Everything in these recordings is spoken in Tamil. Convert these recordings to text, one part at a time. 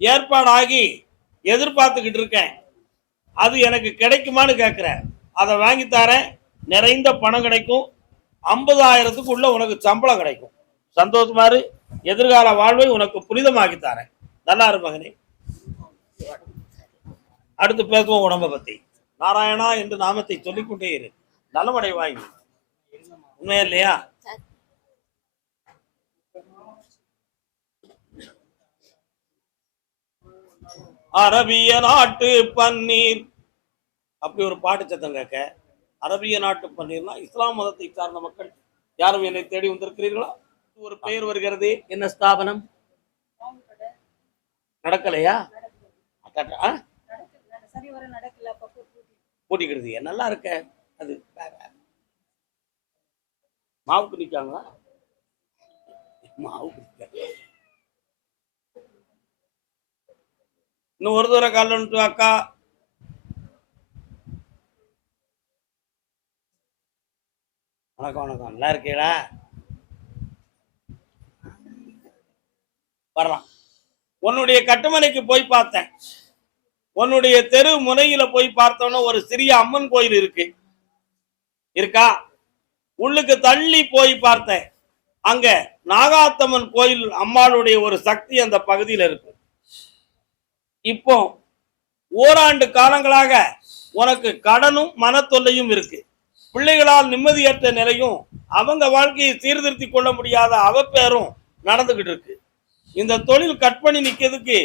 ஏற்பாடாகி எதிர்பார்த்துக்கிட்டு இருக்கேன். அது எனக்கு கிடைக்குமான்னு கேட்கிறேன். அதை வாங்கி தரேன். நிறைந்த பணம் கிடைக்கும். 50,000க்கு உள்ள உனக்கு சம்பளம் கிடைக்கும். சந்தோஷமா இரு. எதிர்கால வாழ்வை உனக்கு புனிதமாக்கி தரேன். நல்லா இரு மகனே. அடுத்து பேசுவோம் உடம்ப பத்தி. நாராயணா என்று நாமத்தை சொல்லிக்கொண்டே இரு. நலமடைவாய். உண்மையா இல்லையா? அரபிய நாட்டு பன்னீர் அப்படி ஒரு பாட்டு சத்தம் கேட்க. அரபிய நாட்டு பன்னீர்னா இஸ்லாம் மதத்தை சார்ந்த மக்கள் யாரும் என்னை தேடி வந்திருக்கிறீர்களா? ஒரு பெயர் வருகிறது. என்ன ஸ்தாபனம்? நடக்கலையா? பூட்டிக்கிறது. நல்லா இருக்க. அது மாவுக்கு நிற்காங்க. மாவுக்கு இன்னும் ஒரு தூரம் காலன்ட்டு அக்கா. வணக்கம் வணக்கம். நல்லா இருக்கீங்களா? வரலாம். உன்னுடைய கட்டுமனைக்கு போய் பார்த்தேன். உன்னுடைய தெரு முனையில போய் பார்த்தோன்னா ஒரு சிறிய அம்மன் கோயில் இருக்கு. இருக்கா? உள்ளுக்கு தள்ளி போய் பார்த்தேன். அங்க நாகாத்தம்மன் கோயில் அம்மாளுடைய ஒரு சக்தி அந்த பகுதியில் இருக்கு. இப்போ ஓராண்டு காலங்களாக உனக்கு கடனும் மனத்தொல்லையும் இருக்கு. பிள்ளைகளால் நிம்மதியற்ற நிலையும் அவங்க வாழ்க்கையை சீர்திருத்தி கொள்ள முடியாத அவப்பேரும் நடந்துகிட்டு இருக்கு. இந்த தொழில் கட் பண்ணி நிக்கிறதுக்கு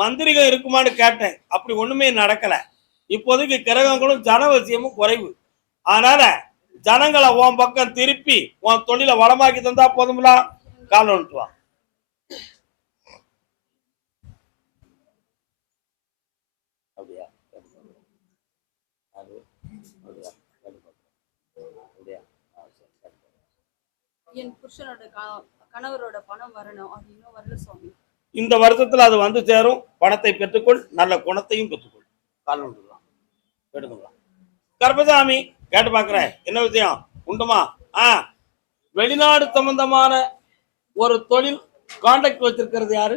மந்திரிகம் இருக்குமான்னு கேட்டேன். அப்படி ஒண்ணுமே நடக்கல. இப்போதைக்கு கிரகங்களும் ஜனவசியமும் குறைவு. அதனால ஜனங்களை உன் பக்கம் திருப்பி உன் தொழிலை வளமாக்கி தந்தா போதும்லா. கால் வந்துட்டு வா. அப்படியா? என் புருஷனோட கணவரோட பணம் வரணும். அது இன்னும் வரல சுவாமி. இந்த வருஷத்துல அது வந்து சேரும். பணத்தை பெற்றுக்கொள். நல்ல குணத்தையும் பெற்றுக்கொள். கால் வந்துடலாம். எடுத்துக்கலாம். கருப்பசாமி கேட்டு பாக்குறேன். என்ன விஷயம்? உண்டுமா? வெளிநாடு சம்பந்தமான ஒரு தொழில் கான்டாக்ட் வச்சிருக்கிறது யாரு?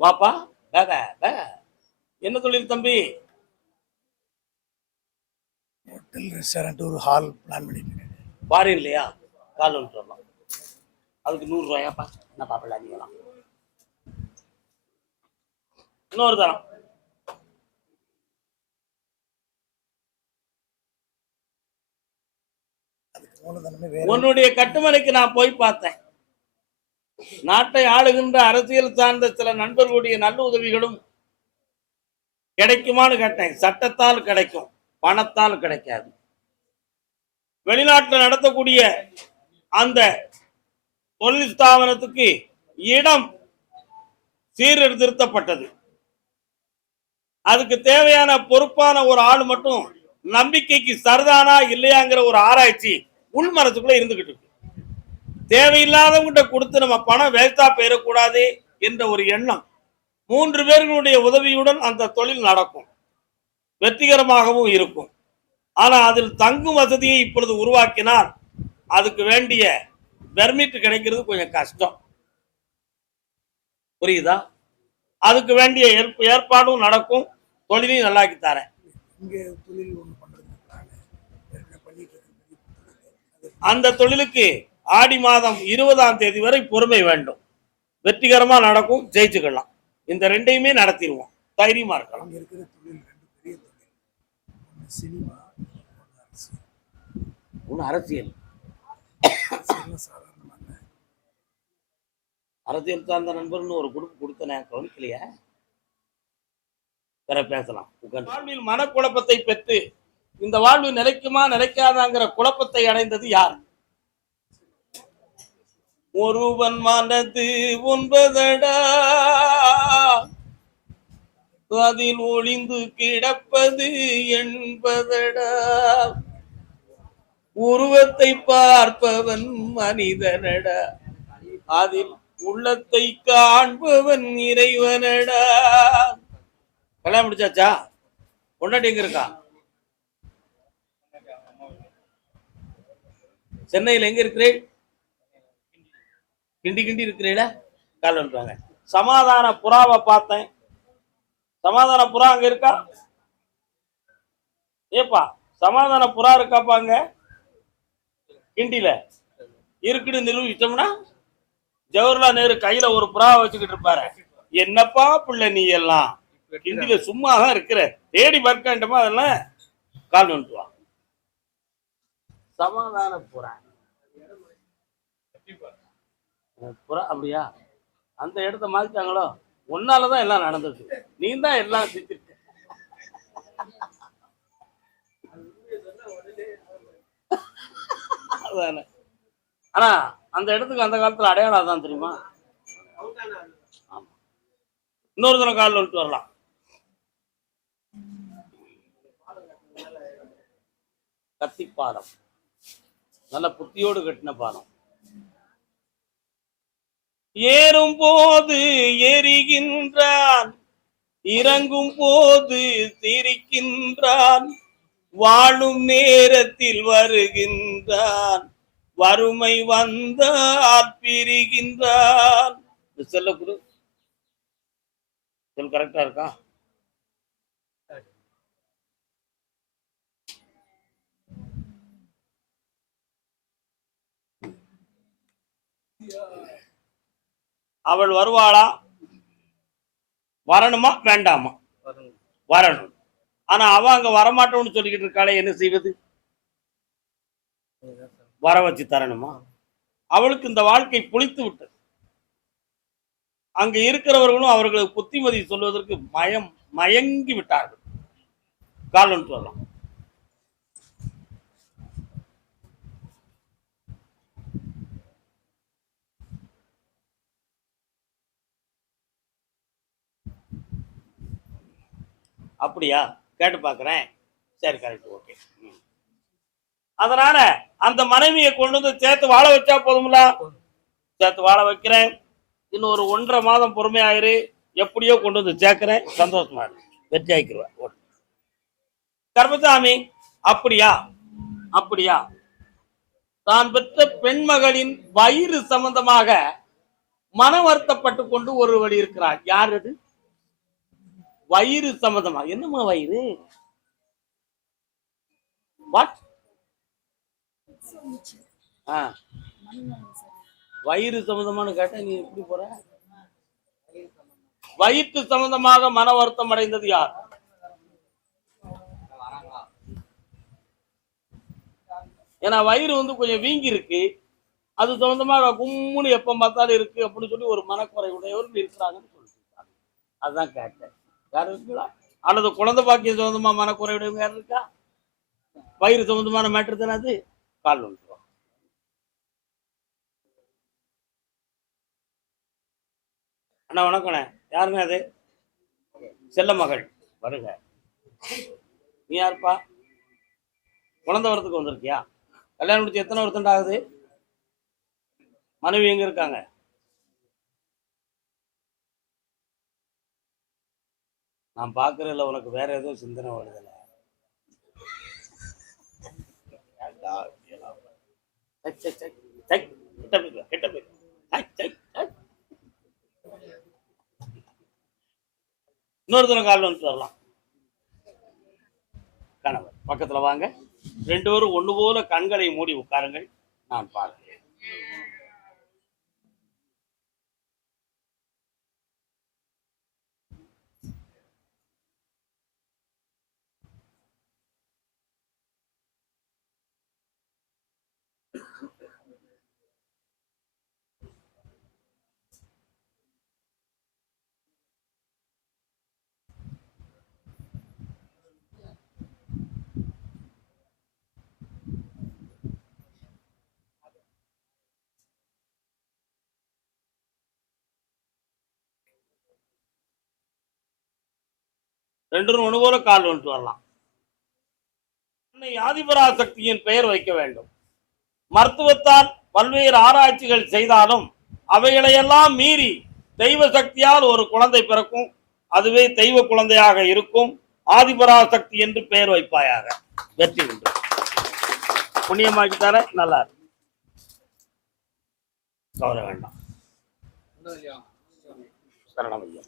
வாப்பா. என்ன தொழில் தம்பி? ஹோட்டல் ரெஸ்டாரண்ட் ஒரு ஹால் பிளான் பண்ணிட்டு பாரு இல்லையா? கால் வந்துட்டு வரலாம். அதுக்கு 100 ரூபாயாப்பா. என்ன பாப்பல நீங்களாம். இன்னொரு தரம். உன்னுடைய கட்டுமனைக்கு நான் போய் பார்த்தேன். நாட்டை ஆளுகின்ற அரசியல் சார்ந்த சில நண்பர்களுடைய நல்ல உதவிகளும் கிடைக்குமான்னு கேட்டேன். சட்டத்தால் கிடைக்கும், பணத்தால் கிடைக்காது. வெளிநாட்டில் நடத்தக்கூடிய அந்த தொழில் ஸ்தாபனத்துக்கு இடம் சீர்திருத்தப்பட்டது. அதுக்கு தேவையான பொறுப்பான ஒரு ஆள் மட்டும் நம்பிக்கைக்கு சரிதானா இல்லையாங்கிற ஒரு ஆராய்ச்சி உள்மனசுக்குள்ள இருந்துகிட்டு இருக்கு. தேவையில்லாதவங்கிட்ட கொடுத்து நம்ம பணம் வேஸ்டா போயிடக்கூடாது என்ற ஒரு எண்ணம். 3 பேர்களுடைய உதவியுடன் அந்த தொழில் நடக்கும், வெற்றிகரமாகவும் இருக்கும். ஆனா அதில் தங்கும் வசதியை இப்பொழுது உருவாக்கினால் அதுக்கு வேண்டிய பெர்மிட் கிடைக்கிறது கொஞ்சம் கஷ்டம். புரியுதா? அதுக்கு வேண்டிய ஏற்பாடும் நடக்கும். தொழிலையும் நல்லாக்கி தரேன். அந்த தொழிலுக்கு ஆடி மாதம் 20ஆம் தேதி வரை பொறுமை வேண்டும். வெற்றிகரமா நடக்கும். ஜெயிச்சுக்கலாம். இந்த 2யுமே நடத்திடுவோம். தைரியமா இருக்கலாம். அரசியல் அரசியல் சார்ந்த நண்பர்னு ஒரு குரூப் கொடுத்தேன். கவனிக்கலையா? வேற பேசலாம். வாழ்வில் மனக்குழப்பத்தை பெற்று இந்த வாழ்வு நிலைக்குமா நிலைக்காதாங்கிற குழப்பத்தை அடைந்தது யார்? ஒருவன் மனது 9 அதில் ஒளிந்து கிடப்பது 80. உருவத்தை பார்ப்பவன் மனிதனடா, அதில் உள்ளத்தை காண்பவன் இறைவனடா. கல்யாணம் முடிச்சாச்சா? பொண்டாட்டி எங்க இருக்கா? சென்னையில் எங்க இருக்கிறேன்? கிண்டி இருக்கிறீங்களா? கால் வந்துவாங்க. சமாதான புறாவை பார்த்தேன். சமாதான புறா அங்க இருக்கா? ஏப்பா சமாதான புறா இருக்காப்பா அங்க கிண்டில? இருக்குன்னு நிரூபிச்சோம்னா ஜவஹர்லால் நேரு கையில ஒரு புறாவை வச்சுக்கிட்டு இருப்பாரு. என்னப்பா பிள்ளை நீ எல்லாம் கிண்டில சும்மா தான் இருக்கிற, தேடி பார்க்கண்டமா அதெல்லாம் கால் வந்துட்டு சமாதான புறா. புறா அப்படியா? அந்த இடத்த மாத்திட்டாங்களோ? உன்னாலதான் எல்லாம் நடந்தது, நீ தான் எல்லாம் செஞ்சிருக்க. ஆனா அந்த இடத்துக்கு அந்த காலத்துல அடையாளம் தான் தெரியுமா? இன்னொரு தினம் காலில் வந்துட்டு வரலாம். கத்தி பாலம், நல்ல புத்தியோடு கட்டின பாலம். ஏறும் போது எரிகின்றான், இறங்கும் போது சிரிக்கின்றான், வாழும் நேரத்தில் வருகின்றான், வறுமை வந்தால் பிரிகின்றான். செல்ல குரு சொல் கரெக்டா இருக்கா? அவள் வருவாளா? வரணுமா வேண்டாமா? வரணும். ஆனா அவ அங்க வரமாட்டோம்னு சொல்லிக்கிட்டு இருக்காளே, என்ன செய்வது? வர வச்சு தரணுமா? அவளுக்கு இந்த வாழ்க்கை புளித்து விட்டது. அங்க இருக்கிறவர்களும் அவர்களுக்கு புத்திமதி சொல்வதற்கு மயங்கி விட்டார்கள். கால் ஒன்று சொல்லலாம். அப்படியா? கேட்டு பார்க்குறேன். சரி, கரெக்ட், ஓகே. அதனால அந்த மனைவியை கொண்டு வந்து சேர்த்து வாழ வச்சா போதும்ல? சேர்த்து வாழ வைக்கிறேன். இன்னும் ஒரு 1.5 மாதம் பொறுமையாயிரு, எப்படியோ கொண்டு வந்து சேர்க்கிறேன், சந்தோஷமா இருக்கு, வெற்றி ஆயிக்குருவேன். கர்மசாமி அப்படியா? அப்படியா? தான் பெற்ற பெண்மகளின் வயிறு சம்பந்தமாக மன வருத்தப்பட்டு கொண்டு ஒருவர் இருக்கிறார். யார் அது? வயிறு சம்பந்தமா? என்னமா வயிறு? வாட்? வயிறு சம்பந்தமானு கேட்ட நீ எப்படி போற? வயிற்று சம்பந்தமாக மன வருத்தம் அடைந்தது யார்? ஏன்னா வயிறு கொஞ்சம் வீங்கி இருக்கு, அது சம்பந்தமாக கும்முன்னு எப்ப பார்த்தாலும் இருக்கு அப்படின்னு சொல்லி ஒரு மனக்குறை உடையவர்கள் இருக்கிறாங்கன்னு சொல்லிட்டு அதுதான் கேட்டேன். யார் இருக்குங்களா? அல்லது குழந்தை பாக்கியம் சம்பந்தமா மனக்குறை உடையவங்க யார் இருக்கா? வயிறு சம்பந்தமான மேட்டர் தானே அது. கால் வந்துருவோம். அண்ணா வணக்கண்ணே. யாருங்க அது? செல்ல மகள் வருக. நீ யாருப்பா? குழந்தை வரத்துக்கு வந்திருக்கியா? கல்யாணம் முடிச்சு எத்தனை வருஷம் ஆகுது? மனைவி எங்க இருக்காங்க? நான் பாக்குறதுல உனக்கு வேற எதுவும் சிந்தனை வருதுல்ல? இன்னொருத்தன கால் வந்து வரலாம். கணவர் பக்கத்துல வாங்க. 2 பேரும் ஒண்ணு போல கண்களை மூடி உட்காருங்கள், நான் பார்க்கிறேன். ரெண்டு ஒண்ணு போல கால் வந்துட்டு வரலாம். ஆதிபராசக்தியின் பெயர் வைக்க வேண்டும். மருத்துவத்தால் பல்வேறு ஆராய்ச்சிகள் செய்தாலும் அவைகளையெல்லாம் மீறி தெய்வ சக்தியால் ஒரு குழந்தை பிறக்கும், அதுவே தெய்வ குழந்தையாக இருக்கும். ஆதிபராசக்தி என்று பெயர் வைப்பாயாக. வெற்றி உண்டு. புண்ணியமாக்கி தர. நல்லா இருக்கு. கவலை வேண்டாம். சரணம் ஐயா.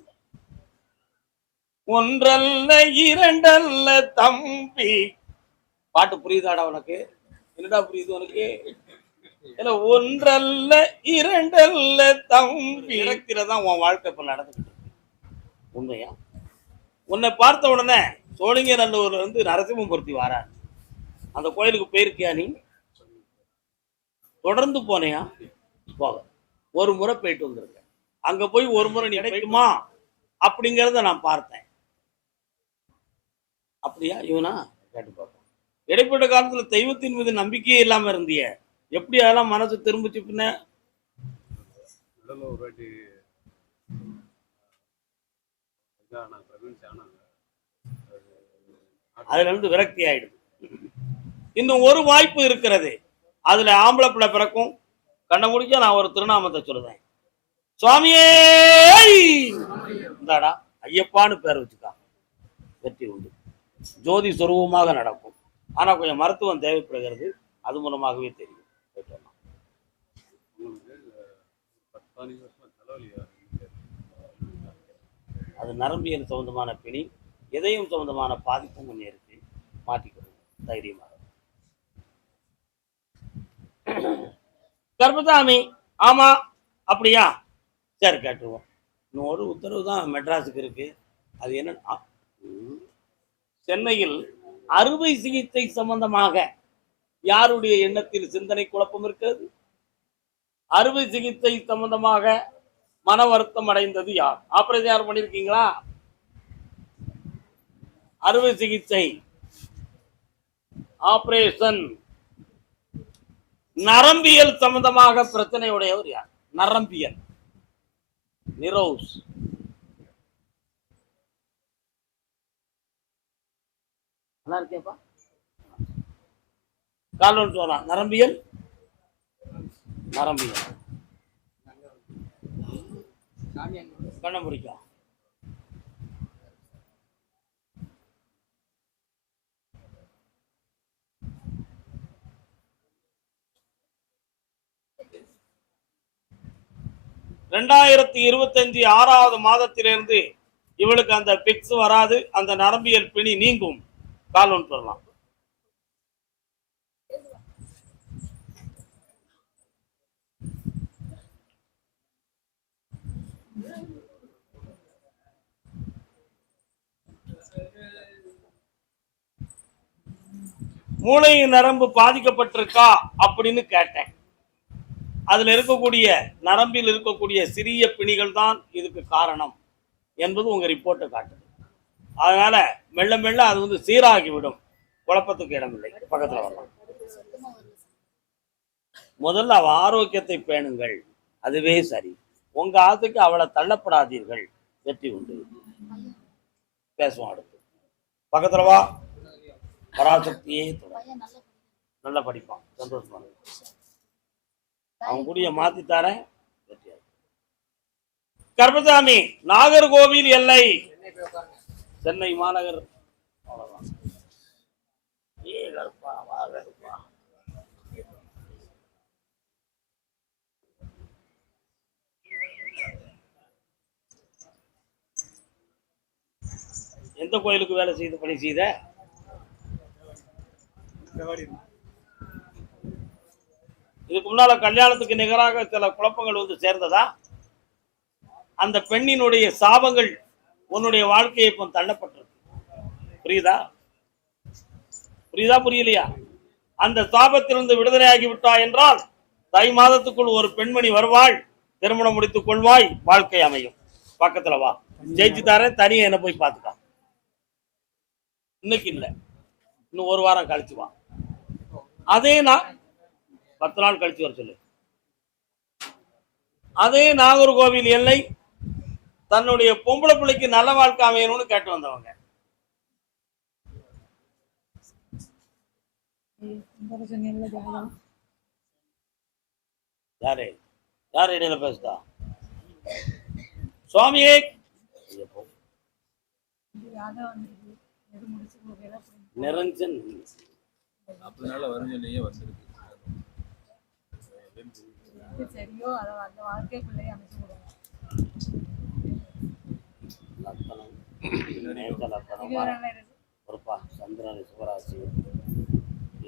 ஒன்றல்ல இரண்டல்ல தம்பி. பாட்டு புரியுதாடா உனக்கு? என்னடா புரியுது உனக்கு? இல்ல, ஒன்றல்ல இரண்டல்ல தம்பி. இறக்கிறதான் உன் வாழ்க்கை இப்ப நடந்துக்கிட்டு இருக்கு. உண்மையா? உன்னை பார்த்த உடனே சோழிங்கநல்லூர்ல இருந்து நரசிம்மூர்த்தி வாரார். அந்த கோயிலுக்கு போயிருக்கியா நீ? தொடர்ந்து போனியா? போக ஒரு முறை போயிட்டு வந்திருக்க. அங்க போய் ஒரு முறை நீ கிடைக்குமா அப்படிங்கிறத நான் பார்த்தேன். அப்படியா? இவனா? கேட்டு பார்ப்போம். இடைப்பட்ட காலத்துல தெய்வத்தின் மீது நம்பிக்கையே இல்லாம இருந்திய, எப்படி அதெல்லாம் மனசு திரும்பிச்சு? பின்ன ஒரு வாட்டி அதுல இருந்து விரக்தி ஆயிடுது. இன்னும் ஒரு வாய்ப்பு இருக்கிறது. அதுல ஆம்பளை பிள்ளை பிறக்கும். கண்ண முடிக்க நான் ஒரு திருநாமத்தை சொல்லுவேன். சுவாமியே இந்தாடா ஐயப்பான்னு பேர் வச்சுக்கா, வெற்றி உண்டு. ஜோதி சொரூபமாக நடக்கும். ஆனா கொஞ்சம் மருத்துவம் தேவைப்படுகிறது. அது மூலமாகவே தெரியும். அது நரம்பியல் சம்பந்தமான பிணி, இதயம் சம்பந்தமான பாதிப்பும் கொஞ்சம் இருக்கு. மாட்டிக்கிறது தைரியமாக. கர்ப்பசாமி, ஆமா அப்படியா? சரி, கேட்டுருவோம். இன்னும் ஒரு உத்தரவு தான் மெட்ராஸுக்கு இருக்கு. அது என்ன? சென்னையில் அறுவை சிகிச்சை சம்பந்தமாக யாருடைய எண்ணத்தில் சிந்தனை குழப்பம் இருக்கிறது? அறுவை சிகிச்சை சம்பந்தமாக மன வருத்தம் அடைந்தது யார்? ஆபரேஷன் யார் பண்ணிருக்கீங்களா? அறுவை சிகிச்சை ஆபரேஷன் நரம்பியல் சம்பந்தமாக பிரச்சனை உடையவர் யார்? நரம்பியல், நிரோஸ். நல்லா இருக்கேப்பா. கால் ஒன்று சொல்லலாம். நரம்பியல், நரம்பியல் கண்ண முடிக்கும். ரெண்டாயிரத்தி 25 6வது மாதத்திலிருந்து இவளுக்கு அந்த பிக்ஸ் வராது. அந்த நரம்பியல் பிணி நீங்கும். கால் ஒன்று சொல்லலாம். மூளை நரம்பு பாதிக்கப்பட்டிருக்கா அப்படின்னு கேட்டேன். அதுல இருக்கக்கூடிய நரம்பில் இருக்கக்கூடிய சிறிய பிணிகள் தான் இதுக்கு காரணம் என்பது உங்க ரிப்போர்ட்டை காட்டுது. அதனால மெல்ல மெல்ல அது வந்து சீராகிவிடும். குழப்பத்துக்கு இடமில்லை. பக்கத்துல வரலாம். முதல்ல அவ ஆரோக்கியத்தை பேணுங்கள். அதுவே சரி. உங்க ஆசைக்கு அவளை தள்ளப்படாதீர்கள். வெற்றி உண்டு. பேசுவோம் அடுத்து. பக்கத்துல வா. பராசக்தியே நல்லா படிப்பான். சந்தோஷமா. அவன் கூடிய மாத்தித்தாரேன். கர்ப்பசாமி, நாகர்கோவில் எல்லை, சென்னை மாநகர். எந்த கோயிலுக்கு வேலை செய்து பணி செய்த? இதுக்கு முன்னால கல்யாணத்துக்கு நிகராக சில குழப்பங்கள் வந்து சேர்ந்ததா? அந்த பெண்ணினுடைய சாபங்கள் உன்னுடைய வாழ்க்கையை இப்போ தள்ளப்பட்டிருக்கு. புரியுதா? புரியுதா? புரியலையா? அந்த சாபத்திலிருந்து விடுதலையாகி விட்டா என்றால் தை மாதத்துக்குள் ஒரு பெண்மணி வருவாள். திருமணம் முடித்துக் கொள்வாய். வாழ்க்கை அமையும். பக்கத்துல வா. ஜெயிச்சு தரேன். தனியா என்ன போய் பார்த்துக்கா. இன்னைக்கு இல்லை, இன்னும் ஒரு வாரம் கழிச்சு வா. அதே நான் 10 நாள் கழிச்சு வர சொல்லு. அதே நாகர்கோவில் எல்லை தன்னுடைய பொம்பளை பிள்ளைக்கு நல்ல வாழ்க்கை அமையணும்னு கேட்டு வந்தவங்க. யாரு யாரு இடையில பேசுதா? சுவாமியே நிரஞ்சன் 40 நாள்ல வரும் சொல்லியே வந்திருக்கு. சரியோ அதை அந்த வாழ்க்கைக்குள்ளேயே அமைச்சு கொடுங்க. லக்கணம் பின்னாடி மேக லக்கணம் பொறுப்பா சந்திரன் சிவராசி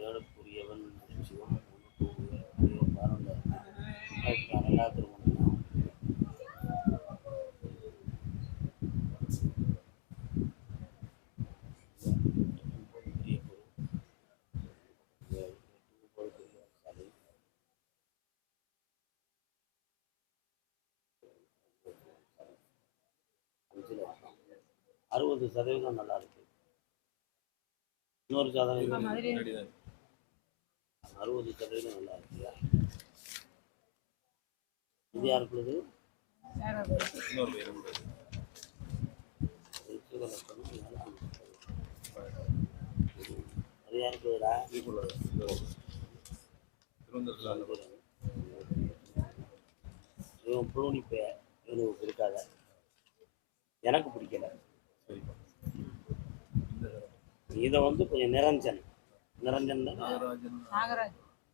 ஏழுக்குரியவன் சிவம் எல்லாத்திற்கும் அறுபது சதவீதம் நல்லா இருக்கு. இன்னொரு சதவீதம் பின்னாடி தான் 60% நல்லா இருக்குல்ல. இது யாருக்குள்ளது? இன்னொரு பேர் உண்டு. அது யாருக்குடா? திருவனந்தபுரத்தில் இவன் புரோனிப்ப இவனுக்கு இருக்காத, எனக்கு பிடிக்கல. சரிப்பா. இதை வந்து கொஞ்சம் நிரஞ்சன் நாகராஜன்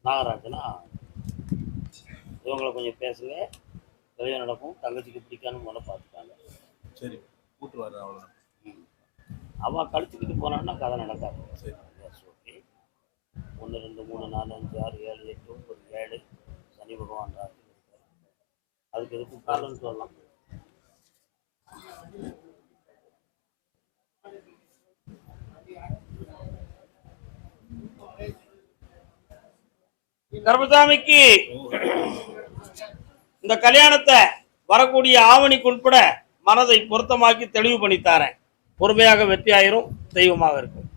நாகராஜனா இவங்களை கொஞ்சம் பேசுங்க, கல்யாணம் நடக்கும். தங்கச்சிக்கு பிடிக்கான்னு முதல்ல பார்த்துட்டாங்க. சரி கூட்டுவாரு அவ்வளோ. அவள் கழிச்சுக்கிட்டு போனான்னா கதை நடக்காது. சரி ஓகே. 1 2 3 4 5 6 7 8 9 7 சனி பகவான் ராசி இருக்காரு. அதுக்கு எதுக்கு காலம்னு சொல்லலாம். கர்மசாமிக்கு இந்த கல்யாணத்தை வரக்கூடிய ஆவணிக்கு உட்பட மனதை பொருத்தமாக்கி தெளிவு பண்ணித்தாரேன். பொறுமையாக வெற்றி ஆயிரும். தெய்வமாக இருக்கும்.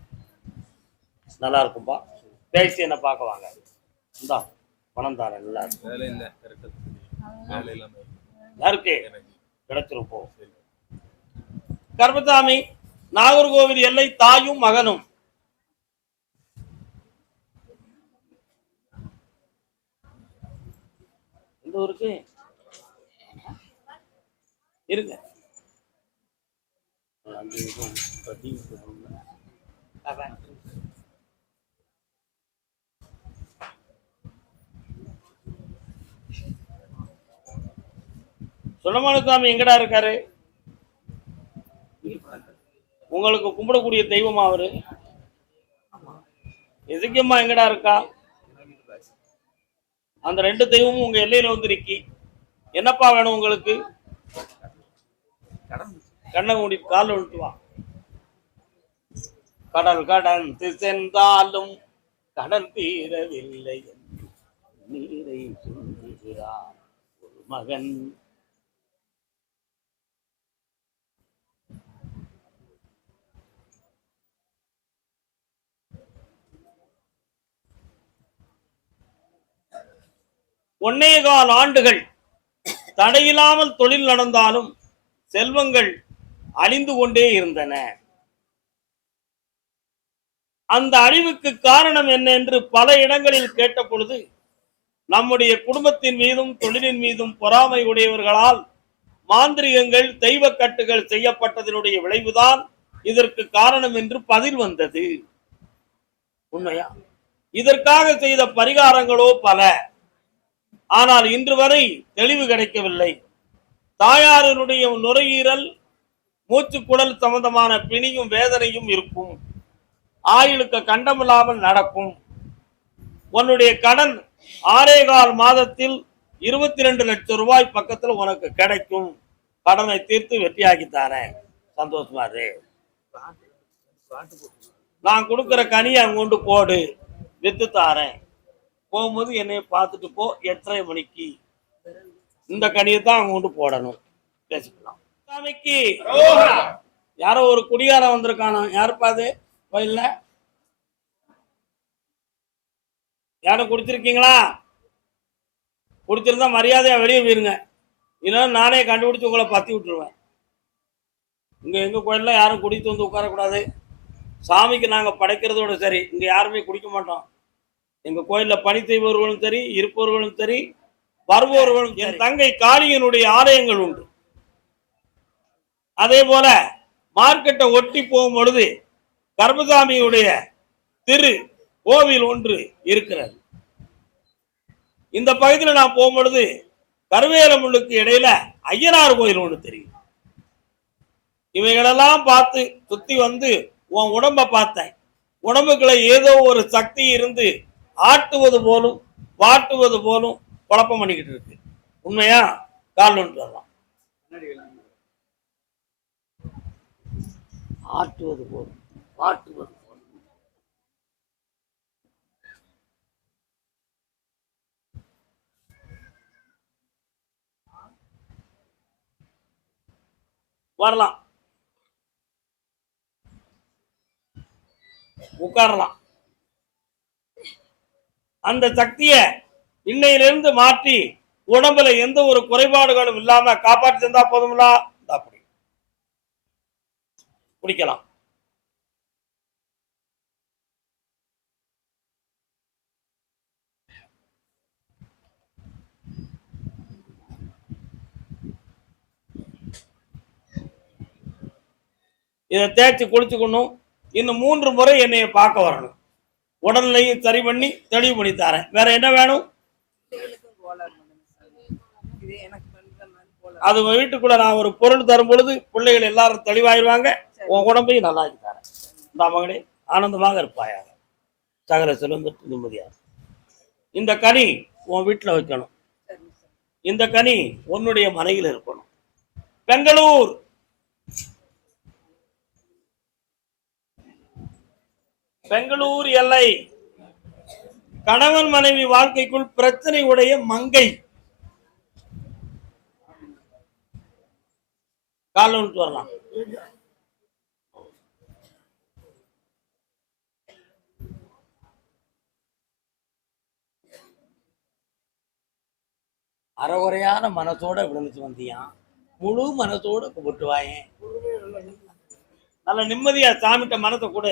நல்லா இருக்கும்பா. பேசி என்ன பார்க்க வாங்க. இந்தா பணம் தாரேன். நல்லா இருக்கும். வேலை இல்லை கரெக்டாக வேலை இல்லாமல் யாருக்கு எனக்கு கிடைச்சிரும் போ. கர்மசாமி நாகர்கோவில் எல்லை தாயும் மகனும். எந்த ஊருக்கு இருங்க. 5 நிமிஷம் பத்தி சுலமானசாமி எங்கடா இருக்காரு? உங்களுக்கு கும்பிடக்கூடிய தெய்வமா அவரு? எதுக்கம்மா எங்கடா இருக்கா? அந்த 2 தெய்வமும் உங்க எல்லையில வந்து நிக்கி. என்னப்பா வேணும் உங்களுக்கு? கண்ணை மூடி கால விட்டு வா. கடல் கடந்து சென்றாலும் கடல் தீரவில்லை நீரை சிந்துகிறான் ஒரு மகன். ஒன்னேகால் ஆண்டுகள் தடையில்லாமல் தொழில் நடந்தாலும் செல்வங்கள் அழிந்து கொண்டே இருந்தன. அந்த அழிவுக்கு காரணம் என்ன என்று பல இடங்களில் கேட்ட பொழுது நம்முடைய குடும்பத்தின் மீதும் தொழிலின் மீதும் பொறாமை உடையவர்களால் மாந்திரிகங்கள் தெய்வ கட்டுகள் செய்யப்பட்டதனுடைய விளைவுதான் இதற்கு காரணம் என்று பதில் வந்தது. உண்மையா? இதற்காக செய்த பரிகாரங்களோ பல. ஆனால் இன்று வரை தெளிவு கிடைக்கவில்லை. தாயாரினுடைய நுரையீரல் மூச்சுக்குடல் சம்பந்தமான பிணியும் வேதனையும் இருக்கும். ஆயுளுக்கு கண்டமில்லாமல் நடக்கும். உன்னுடைய கடன் 6.25 மாதத்தில் 22 லட்சம் ரூபாய் பக்கத்தில் உனக்கு கிடைக்கும். கடனை தீர்த்து வெற்றியாக்கி தாரேன். சந்தோஷமா இரு. நான் கொடுக்கிற கனியை அங்க கொண்டு போடு, வித்து தாரேன். போகும்போது என்னைய பார்த்துட்டு போ. 8:30 மணிக்கு இந்த கனியை தான் அங்க கொண்டு போடணும். பேசிக்கலாம். சாமிக்கு யாரோ ஒரு குடிகாரம் வந்திருக்கானோ. யாருப்பா அது? கோயில்ல யாரும் குடிச்சிருக்கீங்களா? குடிச்சிருந்தா மரியாதையா வெளியே போயிருங்க. இல்லைன்னா நானே கண்டுபிடிச்சு உங்களை பத்தி விட்டுருவேன். இங்க எங்க கோயில்ல யாரும் குடித்து வந்து உட்காரக்கூடாது. சாமிக்கு நாங்க படைக்கிறதோட சரி. இங்க யாருமே குடிக்க மாட்டோம். எங்க கோயில்ல பணி செய்பவர்களும் சரி, இருப்பவர்களும் சரி, வருபவர்களும். என் தங்கை காளியனுடைய ஆலயங்கள் உண்டு. அதே போல மார்க்கெட்டை ஒட்டி போகும் பொழுது கர்மசாமியுடைய திரு கோவில் ஒன்று இருக்கிறது. இந்த பகுதியில் நான் போகும்பொழுது கருவேலமுள்ளுக்கு இடையில ஐயனார் கோயில் ஒன்று தெரியும். இவைகளெல்லாம் பார்த்து சுத்தி வந்து உன் உடம்ப பார்த்தேன். உடம்புக்குள்ள ஏதோ ஒரு சக்தி இருந்து ஆட்டுவது போலும் வாட்டுவது போலும் குழப்பம் பண்ணிக்கிட்டு இருக்கு. உண்மையா? கால் ஒன்று வரலாம். ஆட்டுவது போலும் வாட்டுவது போலும். வரலாம், உட்காரலாம். அந்த சக்தியை இன்னையிலிருந்து மாற்றி உடம்புல எந்த ஒரு குறைபாடுகளும் இல்லாம காப்பாற்றி தந்தா போதுங்களா? அப்படி குடிக்கலாம். இதை தேய்ச்சி குளிச்சுக்கணும். இன்னும் 3 முறை என்னைய பார்க்க வரணும். உடல்நிலையும் சரி பண்ணி தெளிவு பண்ணி தரேன். வேற என்ன வேணும்? அது வீட்டுக்குள்ள நான் ஒரு பொருள் தரும் பொழுது பிள்ளைகள் எல்லாரும் தெளிவாயிருவாங்க. உன் உடம்பையும் நல்லா தரேன். இந்த மகளே ஆனந்தமாக இருப்பாயாக. சகல செல்வம் நிம்மதியாக. இந்த கனி உன் வீட்டுல வைக்கணும். இந்த கனி உன்னுடைய மனையில் இருக்கணும். பெங்களூர் பெங்களூர் எல்லை கணவன் மனைவி வாழ்க்கைக்குள் பிரச்சனை உடைய மங்கை கால் ஒன்று வரலாம். அறகுறையான மனசோட விழுந்துட்டு வந்தியான். முழு மனசோட கும்பிட்டு வாயேன். நல்ல நிம்மதியா சாமிட்ட மனத்தை கூட.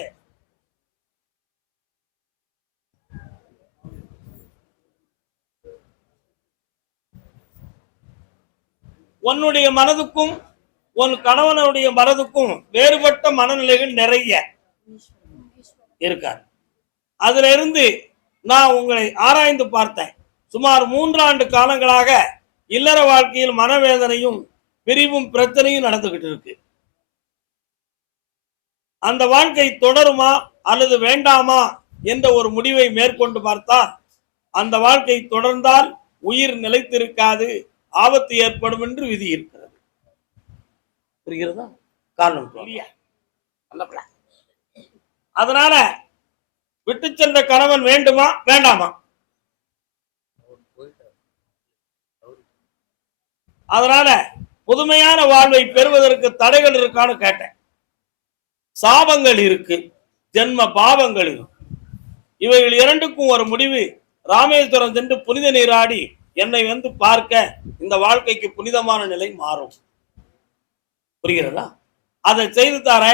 உன்னுடைய மனதுக்கும் உன் கணவனுடைய மனதுக்கும் வேறுபட்ட மனநிலைகள் நிறைய இருக்கார். அதுல இருந்து நான் உங்களை ஆராய்ந்து பார்த்தேன். சுமார் 3 ஆண்டு காலங்களாக இல்லற வாழ்க்கையில் மனவேதனையும் பிரிவும் பிரச்சனையும் நடந்துகிட்டு இருக்கு. அந்த வாழ்க்கை தொடருமா அல்லது வேண்டாமா என்ற ஒரு முடிவை மேற்கொண்டு பார்த்தால் அந்த வாழ்க்கை தொடர்ந்தால் உயிர் நிலைத்திருக்காது, ஆபத்து ஏற்படும் என்று விதி இருக்கிறது. புரிகிறதா? காரணம் அதனால விட்டு சென்ற கணவன் வேண்டுமா வேண்டாமா? அதனால புதுமையான வாழ்வை பெறுவதற்கு தடைகள் இருக்கான்னு கேட்டேன். சாபங்கள் இருக்கு, ஜென்ம பாவங்கள் இருக்கு. இவைகள் இரண்டுக்கும் ஒரு முடிவு. ராமேஸ்வரம் சென்று புனித நீராடி என்னை வந்து பார்க்க இந்த வாழ்க்கைக்கு புனிதமான நிலை மாறும். புரிகிறதா? அதை செய்து தர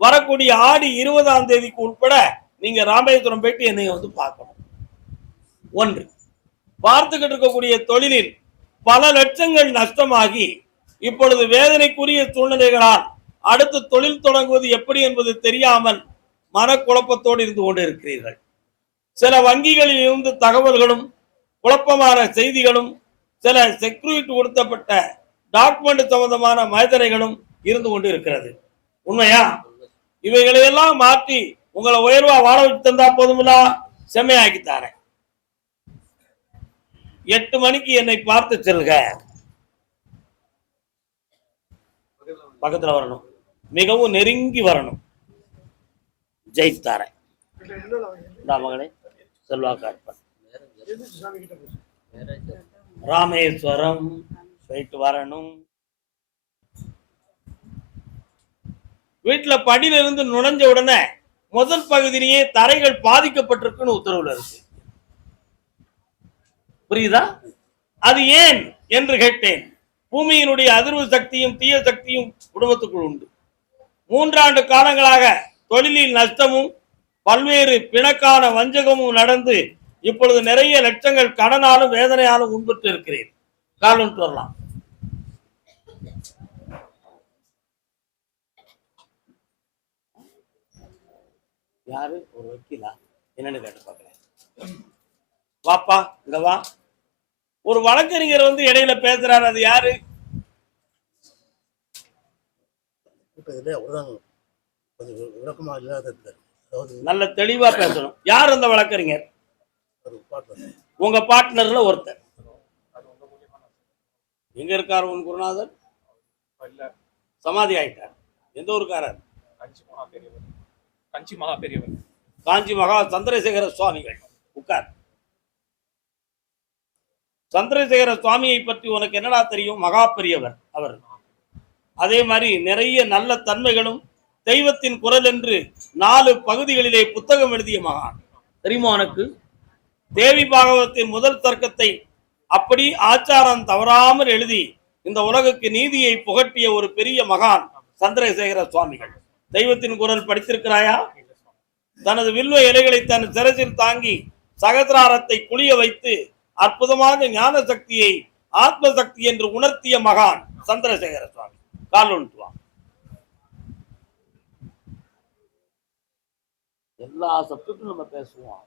வரக்கூடிய ஆடி 20ஆம் தேதிக்கு உட்பட நீங்க ராமேஸ்வரம் போயிட்டு என்னை வந்து பார்க்கணும். ஒன்று, பார்த்துக்கிட்டு இருக்கக்கூடிய தொழிலில் பல லட்சங்கள் நஷ்டமாகி இப்பொழுது வேதனைக்குரிய சூழ்நிலைகளால் அடுத்து தொழில் தொடங்குவது எப்படி என்பது தெரியாமல் மனக்குழப்பத்தோடு இருந்து கொண்டு இருக்கிறீர்கள். சில வங்கிகளில் இருந்து தகவல்களும் குழப்பமான செய்திகளும் சில செக்யூரிட்டி கொடுத்தப்பட்ட டாக்குமெண்ட் சம்பந்தமான மனிதனைகளும் இருந்து கொண்டு இருக்கிறது. உண்மையா? இவைகளையெல்லாம் மாற்றி உங்களை உயர்வா வாழ வச்சு தந்தா போதுங்களா? செம்மையாக்கித்தாரேன். 8 மணிக்கு என்னை பார்த்து செல்க. பக்கத்துல வரணும், மிகவும் நெருங்கி வரணும். ஜெயித்தாரேன். மகனே செல்வாக்காட்பன் ராமேஸ்வரம் போயிட்டு வரணும். வீட்டுல படியில இருந்து நுழைஞ்ச உடனே முதல் பகுதியிலேயே தரைகள் பாதிக்கப்பட்டிருக்குன்னு உத்தரவுல இருக்கு. புரியுதா? அது ஏன் என்று கேட்டேன். பூமியினுடைய அதிர்வு சக்தியும் தீய சக்தியும் குடும்பத்துக்குள் உண்டு. 3 ஆண்டு காலங்களாக தொழிலில் நஷ்டமும் பல்வேறு பிணக்கான வஞ்சகமும் நடந்து இப்பொழுது நிறைய லட்சங்கள் கடனாலும் வேதனையாலும் உண்பட்டு இருக்கிறேன். கால் ஒன்று வரலாம். யாரு? ஒரு வக்கீலா? என்னன்னு கேட்டு பார்க்கிறேன். வாப்பா, இங்க வா. ஒரு வழக்கறிஞர் வந்து இடையில பேசுறாரு. அது யாரு? வழக்கறிஞர் அவர்தான் கொஞ்சம் விளக்கமா இல்லாத இருக்காரு. அதாவது நல்ல தெளிவா பேசணும். யார் அந்த வழக்கறிஞர்? ஒரு பார்ட்னர். உங்க பார்ட்னர்ல ஒருத்தர். எங்க இருக்காரு உன் குருநாதர்? சமாதி ஆயிட்டார். எந்த ஊருக்காரர்? காஞ்சி மகா சந்திரசேகர சுவாமிகள். உட்கார். சந்திரசேகர சுவாமியை பற்றி உனக்கு என்னடா தெரியும்? மகா பெரியவர் அவர். அதே மாதிரி நிறைய நல்ல தன்மைகளும் தெய்வத்தின் குரல் என்று 4 பகுதிகளிலே புத்தகம் எழுதிய மகான். தெரியுமா உனக்கு? தேவி பாகவத்தின் முதல் தர்க்கத்தை அப்படி ஆச்சாரம் தவறாமல் எழுதி இந்த உலகுக்கு நீதியை புகட்டிய ஒரு பெரிய மகான் சந்திரசேகர சுவாமிகள். தெய்வத்தின் குரல் படித்திருக்கிறாயா? தனது வில்வ இலைகளை தன் சிரசில் தாங்கி சகசிராரத்தை குளிய வைத்து அற்புதமாக ஞான சக்தியை ஆத்ம சக்தி என்று உணர்த்திய மகான் சந்திரசேகர சுவாமி. கால் ஒன்றுவான். எல்லா சப்ஜெக்டும் நம்ம பேசுவோம்.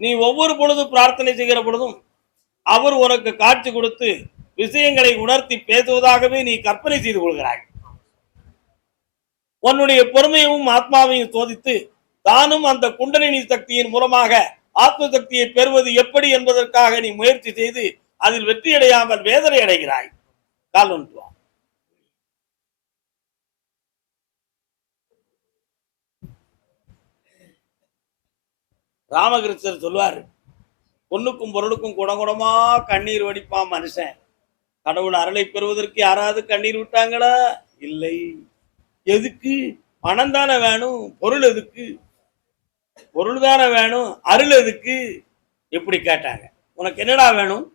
நீ ஒவ்வொரு பொழுது பிரார்த்தனை செய்கிற பொழுதும் அவர் உனக்கு காட்சி கொடுத்து விஷயங்களை உணர்த்தி பேசுவதாகவே நீ கற்பனை செய்து கொள்கிறாய். உன்னுடைய பொறுமையும் ஆத்மாவையும் சோதித்து தானும் அந்த குண்டலினி சக்தியின் மூலமாக ஆத்ம சக்தியை பெறுவது எப்படி என்பதற்காக நீ முயற்சி செய்து அதில் வெற்றியடையாமல் வேதனை அடைகிறாய். கால் ஒன்றுவா. ராமகிருஷ்ணர் சொல்வார், பொண்ணுக்கும் பொருளுக்கும் குடங்குடமா கண்ணீர் வடிப்பான் மனுஷன். கடவுள் அருளை பெறுவதற்கு யாராவது கண்ணீர் விட்டாங்களா? இல்லை. எதுக்கு? பணம் தானே வேணும், பொருள் எதுக்கு? பொருள் தானே வேணும், அருள் எதுக்கு? எப்படி கேட்டாங்க. உனக்கு என்னடா வேணும்?